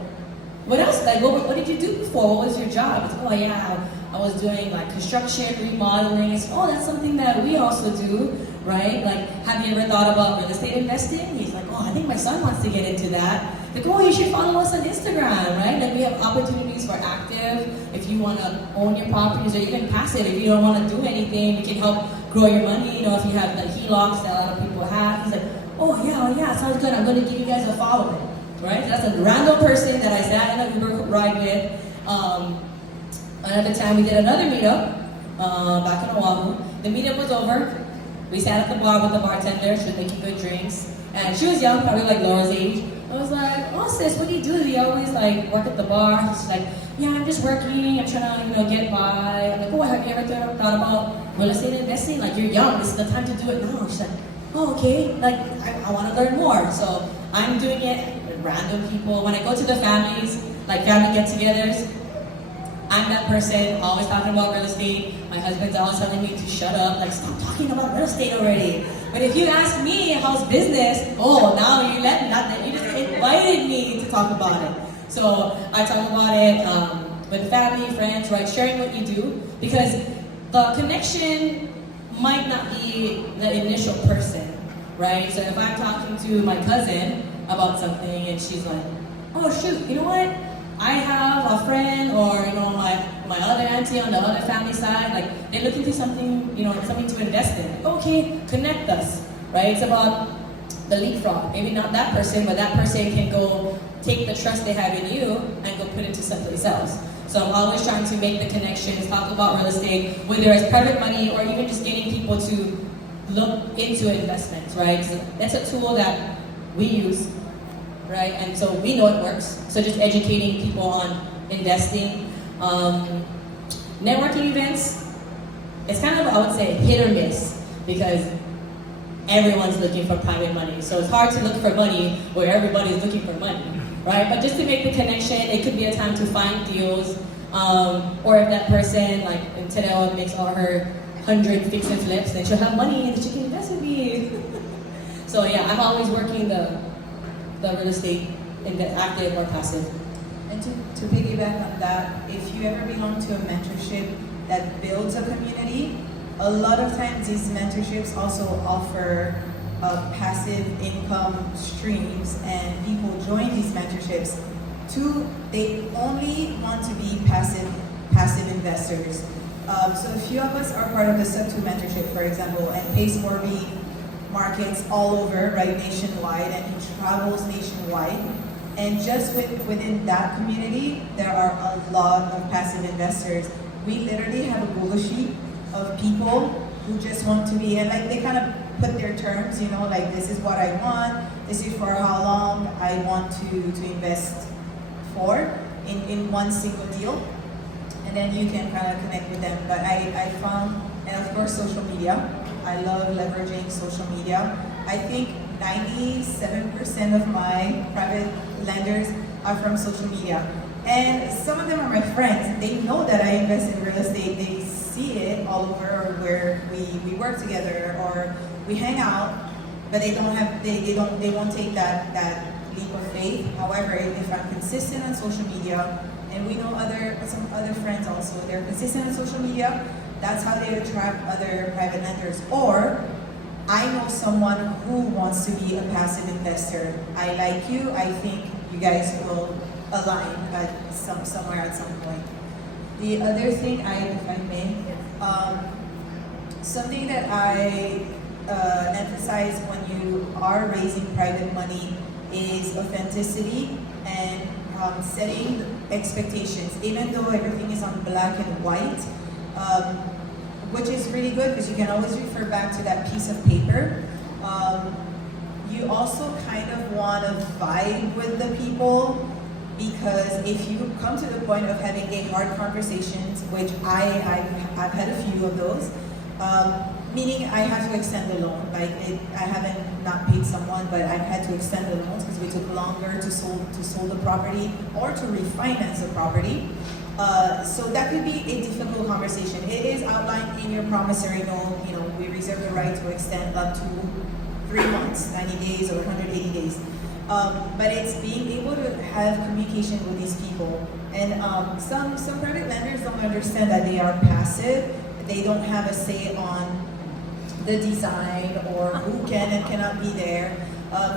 what else? Like, what did you do before? What was your job? It's, oh yeah, I was doing like construction, remodeling. It's, oh, that's something that we also do, right? Like, have you ever thought about real estate investing? He's like, oh, I think my son wants to get into that. Like, oh, you should follow us on Instagram, right? Like, we have opportunities for active, if you want to own your properties, or even passive, if you don't want to do anything, we can help grow your money. You know, if you have the HELOCs that a lot of people have. He's like, oh yeah, sounds good. I'm going to give you guys a following. Right? That's a random person that I sat in an Uber ride with. Another time we did another meetup back in Oahu. The meetup was over. We sat at the bar with the bartender. She was making good drinks. And she was young, probably like Laura's age. I was like, oh sis, what do you do? Do you always like work at the bar? She's like, yeah, I'm just working. I'm trying to, get by. I'm like, oh, have you ever thought about real estate investing? Like, you're young. This is the time to do it now. She's like, oh, okay. Like, I want to learn more. So I'm doing it. Random people. When I go to the families, like family get-togethers, I'm that person always talking about real estate. My husband's always telling me to shut up, like stop talking about real estate already. But if you ask me how's business, oh, now you just invited me to talk about it. So I talk about it with family, friends, right? Sharing what you do, because the connection might not be the initial person, right? So if I'm talking to my cousin about something and she's like, oh shoot, you know what? I have a friend or my other auntie on the other family side, like they're looking for something, something to invest in. Okay, connect us, right? It's about the leapfrog. Maybe not that person, but that person can go take the trust they have in you and go put it to someplace else. So I'm always trying to make the connections, talk about real estate, whether it's private money or even just getting people to look into investments, right? So that's a tool that we use, right? And so we know it works. So just educating people on investing. Networking events, it's kind of, I would say, hit or miss, because everyone's looking for private money. So it's hard to look for money where everybody's looking for money, right? But just to make the connection, it could be a time to find deals, or if that person, like in Tereva, makes all her 100 fix and flips, then she'll have money that she can invest with me. So yeah, I'm always working the real estate, active or passive. And to piggyback on that, if you ever belong to a mentorship that builds a community, a lot of times these mentorships also offer passive income streams, and people join these mentorships they only want to be passive investors. So a few of us are part of the Sub-2 mentorship, for example, and Pace Morby markets all over, right, nationwide, and he travels nationwide. And just within that community, there are a lot of passive investors. We literally have a Google sheet of people who just want to be, and like they kind of put their terms, like this is what I want, this is for how long I want to invest for in one single deal. And then you can kind of connect with them. But I found, and of course social media, I love leveraging social media. I think 97% of my private lenders are from social media. And some of them are my friends. They know that I invest in real estate. They see it all over, or where we work together or we hang out, but they won't take that leap of faith. However, if I'm consistent on social media, and we know some other friends also, they're consistent on social media, that's how they attract other private lenders. Or I know someone who wants to be a passive investor. I like you. I think you guys will align somewhere at some point. The other thing, if I may, something that I emphasize when you are raising private money is authenticity and setting expectations, even though everything is on black and white, which is really good because you can always refer back to that piece of paper. You also kind of want to vibe with the people, because if you come to the point of having a hard conversations, which I've had a few of those, meaning I have to extend the loan. Like I haven't not paid someone, but I've had to extend the loans because we took longer to sold the property or to refinance the property. So that could be a difficult conversation. It is outlined in your promissory note. You know, we reserve the right to extend up to 3 months, 90 days, or 180 days. But it's being able to have communication with these people. And some private lenders don't understand that they are passive. They don't have a say on the design or who can and cannot be there.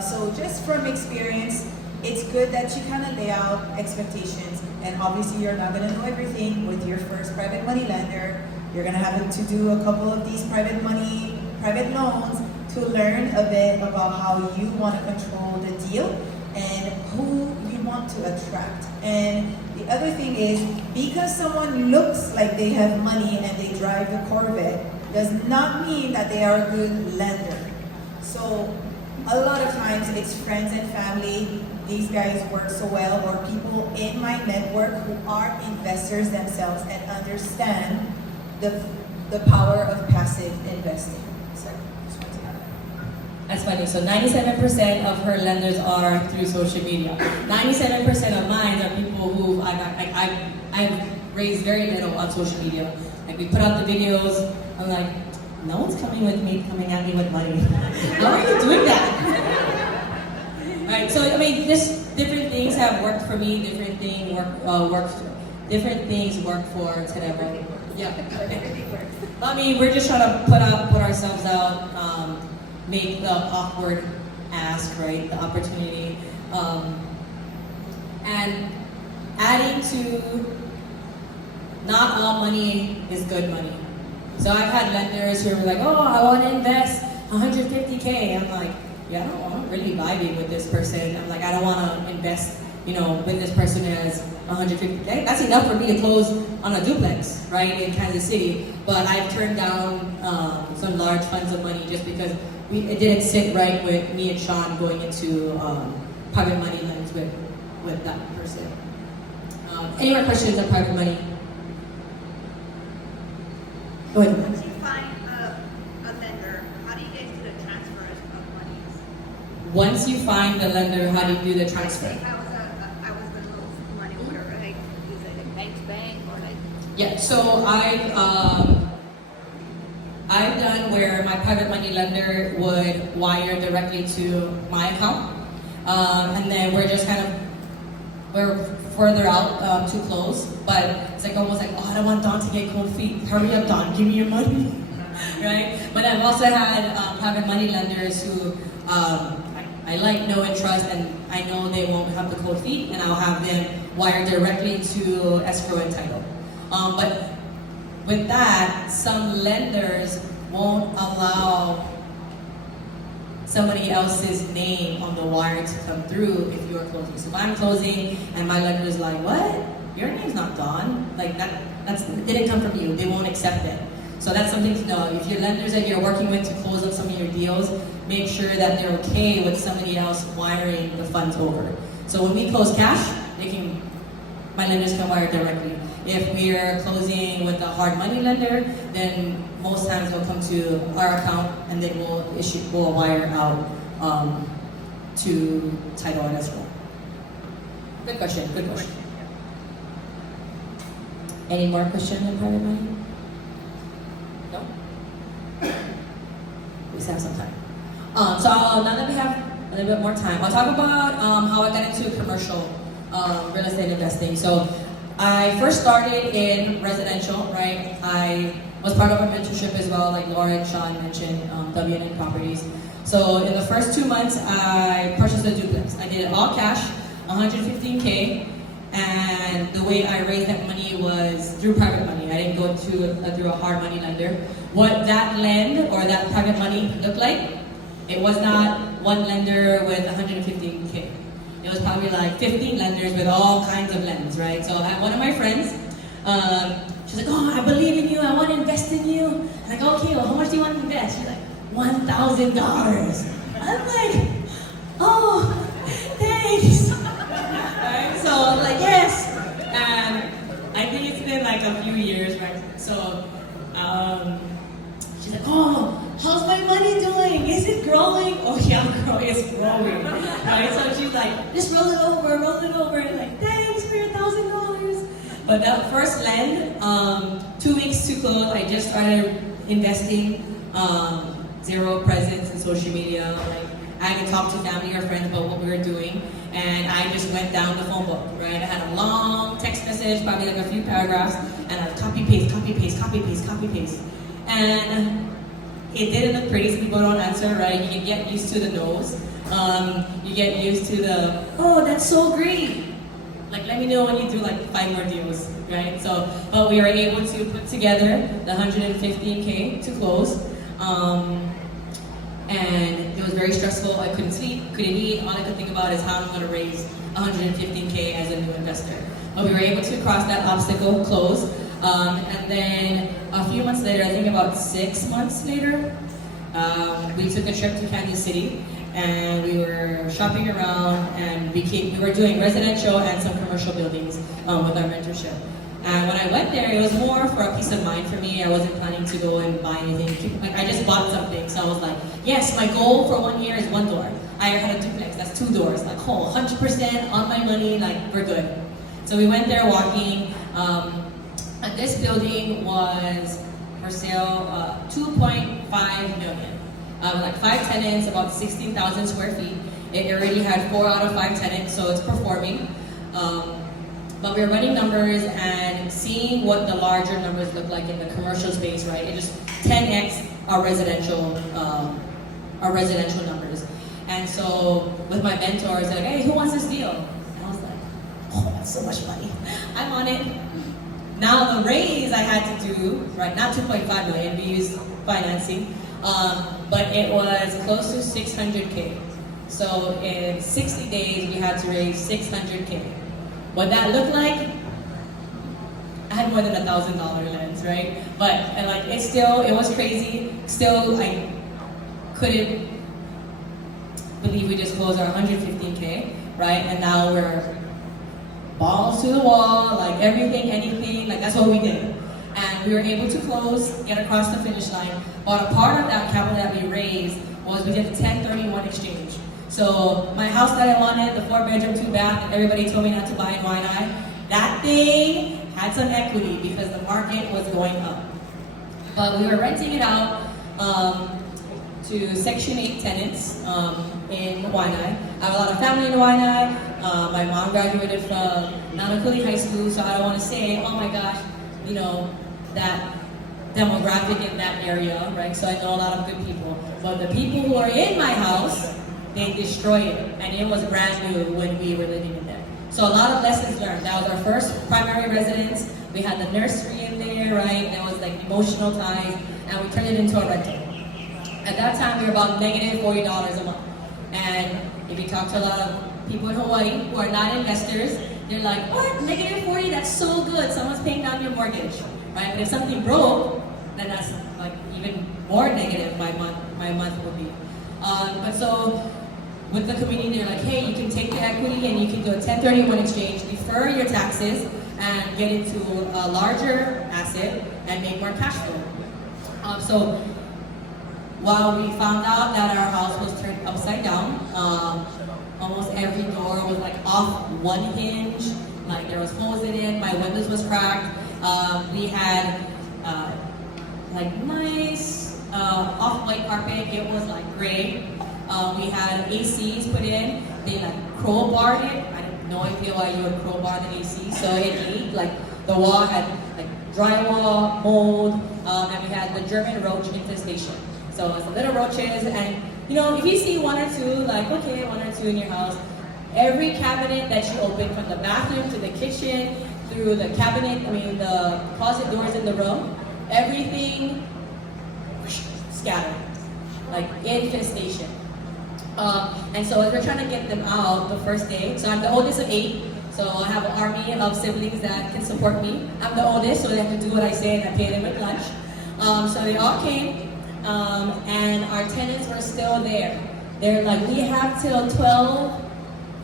So just from experience, it's good that you kind of lay out expectations. And obviously you're not going to know everything with your first private money lender. You're going to have to do a couple of these private loans to learn a bit about how you want to control the deal and who you want to attract. And the other thing is, because someone looks like they have money and they drive the Corvette, does not mean that they are a good lender. So a lot of times it's friends and family, these guys work so well, or people in my network who are investors themselves and understand the power of passive investing. So just want to add that. That's funny. So 97% of her lenders are through social media. 97% of mine are people who I've raised very little on social media. Like we put out the videos, I'm like, no one's coming at me with money. How are you doing that? Right. So I mean, just different things have worked for me. Different things work for Tereva. Yeah. I mean, we're just trying to put ourselves out, make the awkward ask, right, the opportunity, and adding to, not all money is good money. So I've had lenders who are like, oh, I want to invest 150K. I'm like, yeah, I'm really vibing with this person. I'm like, I don't want to invest, with this person who has 150K. That's enough for me to close on a duplex, right, in Kansas City. But I've turned down some large funds of money just because it didn't sit right with me and Sean going into private money loans with that person. Any more questions on private money? Go ahead. Once you find a lender, how do you guys do the transfers of monies? Once you find the lender, how do you do the transfer? Say I was going to lose money order, like is it a bank or like? Yeah, so I've done where my private money lender would wire directly to my account, and then we're further out to close, but it's like almost like, oh, I don't want Don to get cold feet. Hurry up, Don, give me your money, right? But I've also had private money lenders who I like, know, and trust, and I know they won't have the cold feet, and I'll have them wired directly to escrow and title. But with that, some lenders won't allow somebody else's name on the wire to come through if you're closing. So if I'm closing and my lender's like, what? Your name's not Dawn. Like it didn't come from you. They won't accept it. So that's something to know. If your lenders that you're working with to close up some of your deals, make sure that they're okay with somebody else wiring the funds over. So when we close cash, my lenders can wire directly. If we're closing with a hard money lender, then most times they'll come to our account and then we'll wire out to title and escrow. Good question. Any more questions on private money? No? We still have some time. So now that we have a little bit more time, I'll talk about how I got into commercial real estate investing. So I first started in residential, right? I was part of a mentorship as well, like Laura and Sean mentioned, WN Properties. So in the first 2 months, I purchased a duplex. I did it all cash, 115K, and the way I raised that money was through private money. I didn't go through a hard money lender. What that lend or that private money looked like, it was not one lender with 115K. it was probably like 15 lenders with all kinds of lends, right? So I had one of my friends, she's like, oh, I believe in you, I want to invest in you. I'm like, okay, well, how much do you want to invest? She's like, $1,000. I'm like, oh, thanks. Right? So I'm like, yes. And I think it's been like a few years, right? So she's like, oh, how's my money doing? Is it growing? Oh yeah, it's growing. Right? So she's like, just roll it over. And like, thanks for your $1,000. But that first lend, 2 weeks to close, I just started investing. Zero presence in social media. Like, I hadn't talked to family or friends about what we were doing, and I just went down the phone book, right? I had a long text message, probably like a few paragraphs, and I copy paste. And it didn't look pretty, so people don't answer, right? You can get used to the no's. You get used to the, oh, that's so great. Like, let me know when you do like 5 more deals, right? So, but we were able to put together the 115K to close. And it was very stressful. I couldn't sleep, couldn't eat. All I could think about is how I'm going to raise 115K as a new investor. But we were able to cross that obstacle, close. And then a few months later, I think about 6 months later, we took a trip to Kansas City, and we were shopping around, and we were doing residential and some commercial buildings with our mentorship. And when I went there, it was more for a peace of mind for me. I wasn't planning to go and buy anything. Like, I just bought something, so I was like, yes, my goal for 1 year is 1 door. I had a duplex, that's 2 doors. Like, oh, 100% on my money, like, we're good. So we went there walking, and this building was for sale 2.5 million. Like 5 tenants, about 16,000 square feet. It already had 4 out of 5 tenants, so it's performing. But we were running numbers and seeing what the larger numbers look like in the commercial space, right? It just 10x our residential numbers. And so with my mentors, they're like, hey, who wants this deal? And I was like, oh, that's so much money. I'm on it. Now the raise I had to do, right? Not 2.5 million. We used financing, but it was close to 600K. So in 60 days, we had to raise 600K. What that looked like, I had more than $1,000 lens, right? But and like it was crazy. Still, I couldn't believe we just closed our 115K, right? And now we're balls to the wall, like everything, anything, like that's what we did. And we were able to close, get across the finish line. But a part of that capital that we raised was we did a 1031 exchange. So my house that I wanted, the 4-bedroom, 2-bath, that everybody told me not to buy in Waianae, that thing had some equity because the market was going up. But we were renting it out to Section 8 tenants in Waianae. I have a lot of family in Waianae. My mom graduated from Nanakuli High School, so I don't want to say, oh my gosh, you know, that demographic in that area, right? So I know a lot of good people. But the people who are in my house, they destroyed it, and it was brand new when we were living in there. So a lot of lessons learned. That was our first primary residence. We had the nursery in there, right? There was like emotional ties, and we turned it into a rental. At that time, we were about negative $40 a month. And if you talk to a lot of people in Hawaii who are not investors, they're like, what? Negative 40? That's so good. Someone's paying down your mortgage, right? But if something broke, then that's like even more negative my month would be. But so with the community, they're like, hey, you can take the equity and you can do a 1031 exchange, defer your taxes, and get into a larger asset and make more cash flow. So while we found out that our house was turned upside down, almost every door was like off one hinge, like there was holes in it, my windows was cracked. We had like nice off-white carpet, it was like gray. We had ACs put in, they like crowbarred it. I have no idea why you would crowbar the AC, so it leaked. Like the wall had like drywall, mold, and we had the German roach infestation. So it's the little roaches, and you know, if you see 1 or 2, like okay, 1 or 2 in your house, every cabinet that you open from the bathroom to the kitchen, through the cabinet, the closet doors in the room, everything scattered, like infestation. And so we're trying to get them out the first day. So I'm the oldest of 8. So I have an army of siblings that can support me. I'm the oldest, so they have to do what I say, and I pay them with lunch. So they all came, and our tenants were still there. They're like, we have till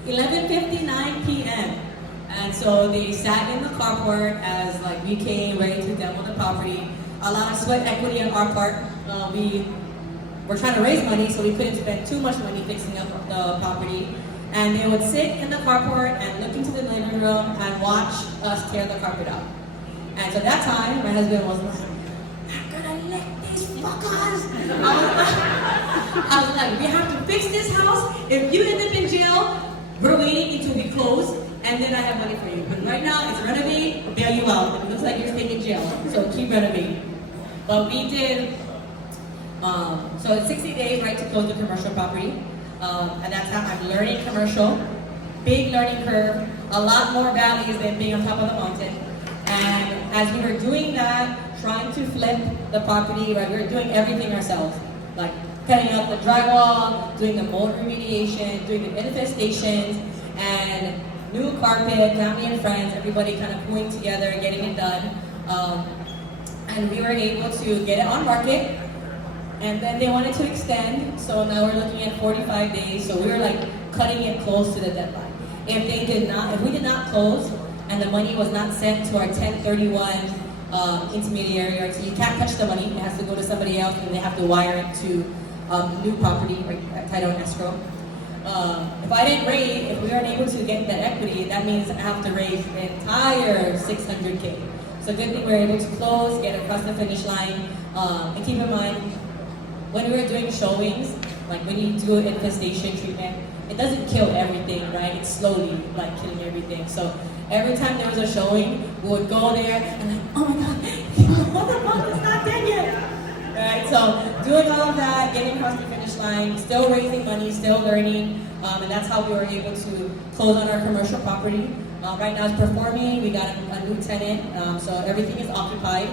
11:59 p.m. And so they sat in the carport as like we came ready to demo the property. A lot of sweat equity on our part. We were trying to raise money, so we couldn't spend too much money fixing up the property. And they would sit in the carport and look into the living room and watch us tear the carpet out. And so that time, my husband was like, I'm gonna let these fuckers. I was like, we have to fix this house. If you end up in jail, we're waiting until we close, and then I have money for you. But right now, it's renovate or bail you out. It looks like you're staying in jail, so keep renovating. But we did, so it's 60 days, right, to close the commercial property. At that time, I'm learning commercial, big learning curve, a lot more valleys than being on top of the mountain. And as we were doing that, trying to flip the property, right, we were doing everything ourselves, like cutting out the drywall, doing the mold remediation, doing the infestations, and new carpet, family and friends, everybody kind of pulling together, getting it done. And we were able to get it on market. And then they wanted to extend, so now we're looking at 45 days. So we were like cutting it close to the deadline. If we did not close, and the money was not sent to our 1031 intermediary, or so you can't touch the money, it has to go to somebody else, and they have to wire it to new property or title and escrow. If we weren't able to get that equity, that means I have to raise the entire 600K. So good thing we were able to close, get across the finish line, and keep in mind, when we were doing showings, like when you do an infestation treatment, it doesn't kill everything, right? It's slowly like killing everything. So every time there was a showing, we would go there and like, oh my God, motherfucker, it's not dead yet. Right? So doing all of that, getting across the finish line, still raising money, still learning, and that's how we were able to close on our commercial property. Right now it's performing, we got a new tenant, so everything is occupied.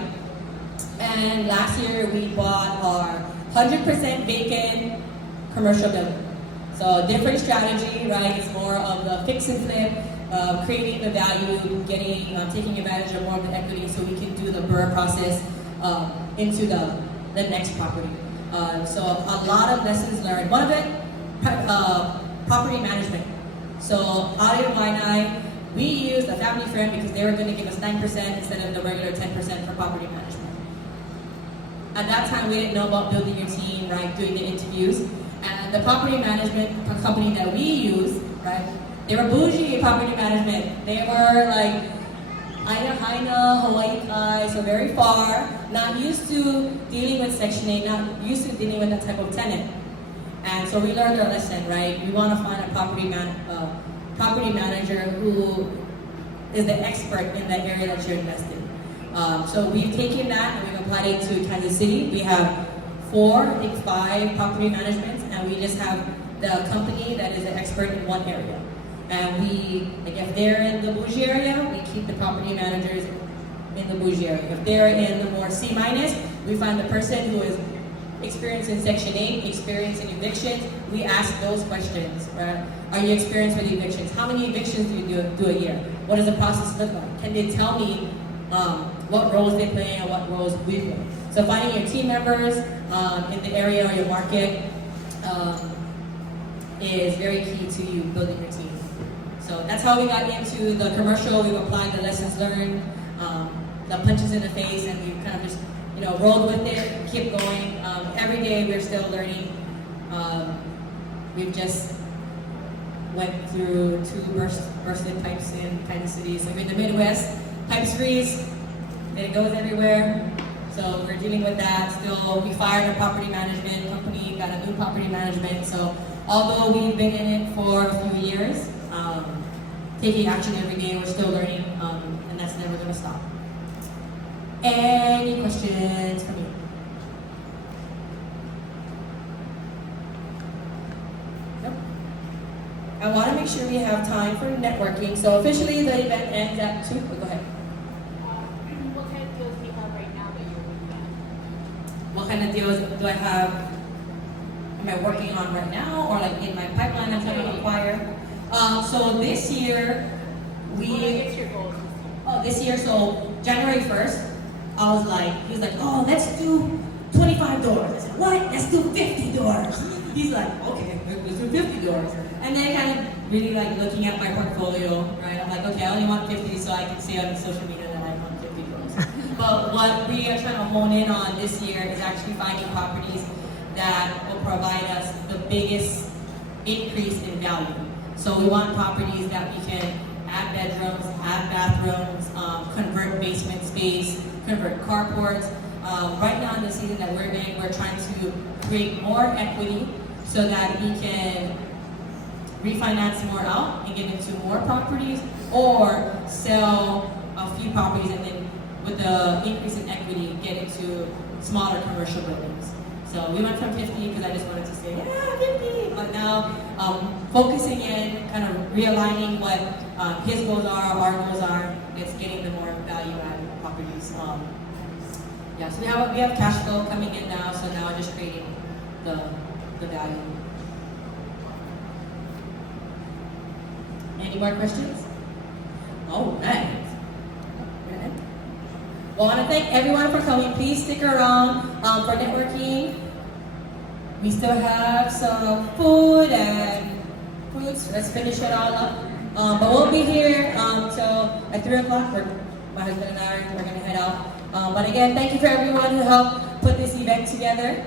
And last year we bought our 100% vacant commercial building. So different strategy, right? It's more of the fix and flip, creating the value, taking advantage of more of the equity so we can do the BRRRR process into the next property. So a lot of lessons learned. One of it, property management. So out of Tahnee, we used a family friend because they were going to give us 9% instead of the regular 10% for property management. At that time, we didn't know about building your team, right, doing the interviews. And the property management company that we use, right, they were bougie property management. They were like, Haina, Hawaii Kai, so very far, not used to dealing with Section 8, not used to dealing with that type of tenant. And so we learned our lesson, right? We want to find a property manager who is the expert in that area that you're investing. So we've taken that and we've applied it to Kansas City. We have 5 property managements, and we just have the company that is an expert in one area. And if they're in the bougie area, we keep the property managers in the bougie area. If they're in the more C-, we find the person who is experienced in Section 8, experienced in evictions. We ask those questions, right? Are you experienced with evictions? How many evictions do you do a year? What does the process look like? Can they tell me what roles they play and what roles we play? So finding your team members in the area or your market is very key to you building your team. So that's how we got into the commercial. We've applied the lessons learned, the punches in the face, and we've kind of just rolled with it, keep going. Every day we're still learning. We've just went through 2 bursted pipes in Kansas City. So we're in the Midwest, pipes freeze, it goes everywhere. So we're dealing with that still. We fired a property management company, got a new property management. So although we've been in it for a few years, taking action every day, we're still learning, and that's never gonna stop. Any questions for me? Nope. I want to make sure we have time for networking. So officially the event ends at 2. Go ahead. What kind of deals do you have right now that you're looking at? What kind of deals do I have? am I working on right now, or like in my pipeline I'm trying to acquire. So this year, this year, so January 1st, he was like, oh, let's do 25 doors. I said, what? Let's do 50 doors. He's like, okay, let's do 50 doors. And then kind of really like looking at my portfolio, right? I'm like, okay, I only want 50 so I can say on social media that I want 50 doors. But what we are trying to hone in on this year is actually finding properties that will provide us the biggest increase in value. So we want properties that we can add bedrooms, add bathrooms, convert basement space, convert carports. Right now in the season that we're in, we're trying to create more equity so that we can refinance more out and get into more properties, or sell a few properties and then with the increase in equity get into smaller commercial buildings. So we went from 50 because I just wanted to say, yeah, 50, but now focusing in, kind of realigning what his goals are, our goals are, it's getting the more value-added properties. Yeah, so we have cash flow coming in now, so now just creating the value. Any more questions? All right. Well, I want to thank everyone for coming. Please stick around for networking. We still have some food and fruits. Let's finish it all up. But we'll be here till at 3 o'clock. My husband and I are going to head out. But again, thank you for everyone who helped put this event together.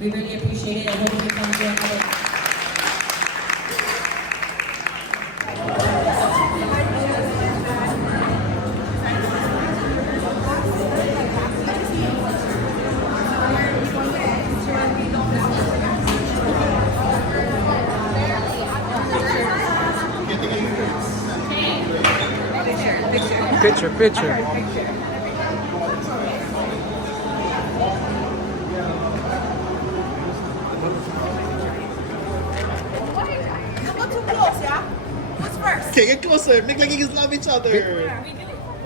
We really appreciate it. I hope you can come join us. Picture. Okay, get closer. Make like you guys love each other.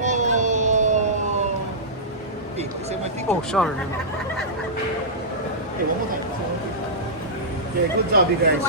Oh. Hey, say my thing. Oh, sorry. Okay, one more time. Yeah, good job, you guys.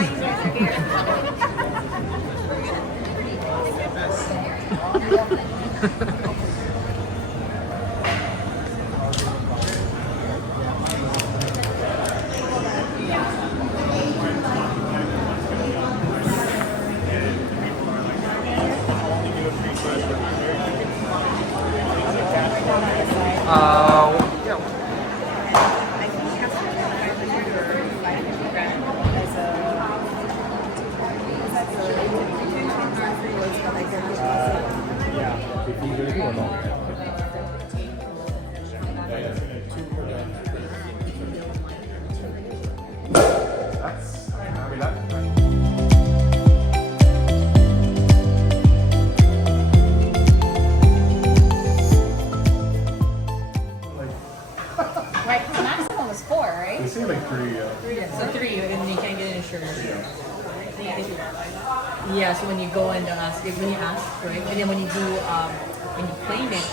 Yeah, so when you go and ask, right? And then when you claim it,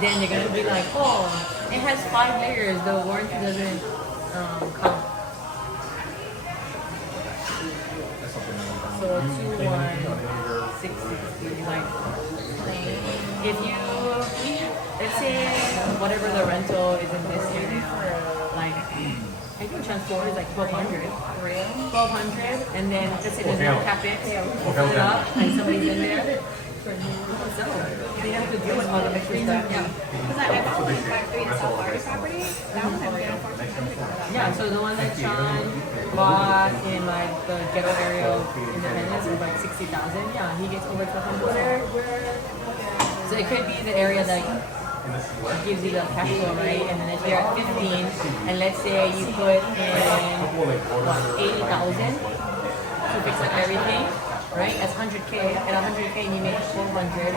then they're gonna be like, oh, it has 5 layers, the warranty doesn't count. So 21660, like, if you, let's say whatever the rental is in this area, like, I think chance floor is like 1,200. 1,200, and then let's say there's no capex, fill it up, and somebody's in there. So they have to deal with all the extra stuff. Yeah. Because I bought one 5-3 in South Florida property. That one I'm getting 1,400. Yeah. So the one that Sean bought in like the ghetto area of Independence was like 60,000. Yeah, he gets over 1,200. So it could be the area that gives you the cash flow, right? And then if you're at 15, and let's say you put in what, 80,000 to fix up everything, right? That's 100K. At 100K, you make 400,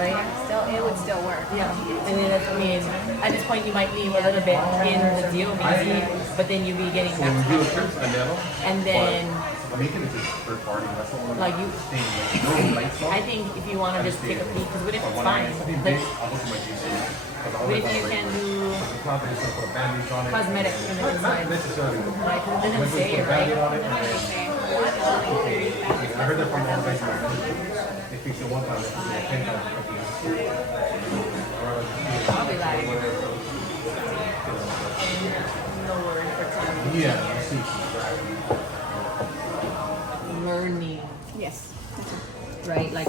right? Still, it would still work. Yeah. And then that's, I mean, at this point, you might leave a little bit in the deal, maybe, but then you'll be getting back. And then making it just third party. That's the only Like you, thing. No lights on. I think if you want to just take a peek, because what if it's fine? Something Like, big, I'll go to my GC. what if you can do cosmetics in the inside? Not necessarily. Right, because it doesn't say, right? I heard that from all the guys in my country. They fix it one time, they fix it 10 times. I'll be like, no word for time. Yeah, you see. Learning, Yes. right? Like,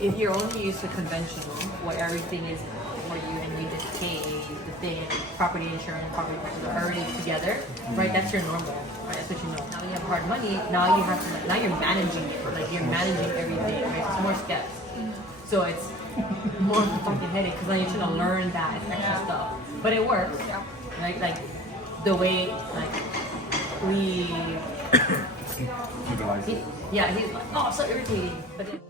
if you're only used to conventional, where everything is for you and you just pay the thing, property insurance, property taxes are already together, right? That's your normal, right? That's what you know. Now you have hard money, now you have to, now you're managing it, like you're managing everything, right? It's more steps. So it's more of a fucking headache because now you're trying to learn that extra stuff. But it works, right? Like, the way, like, we, Utilize it. yeah, he's like, oh, so irritating. But then,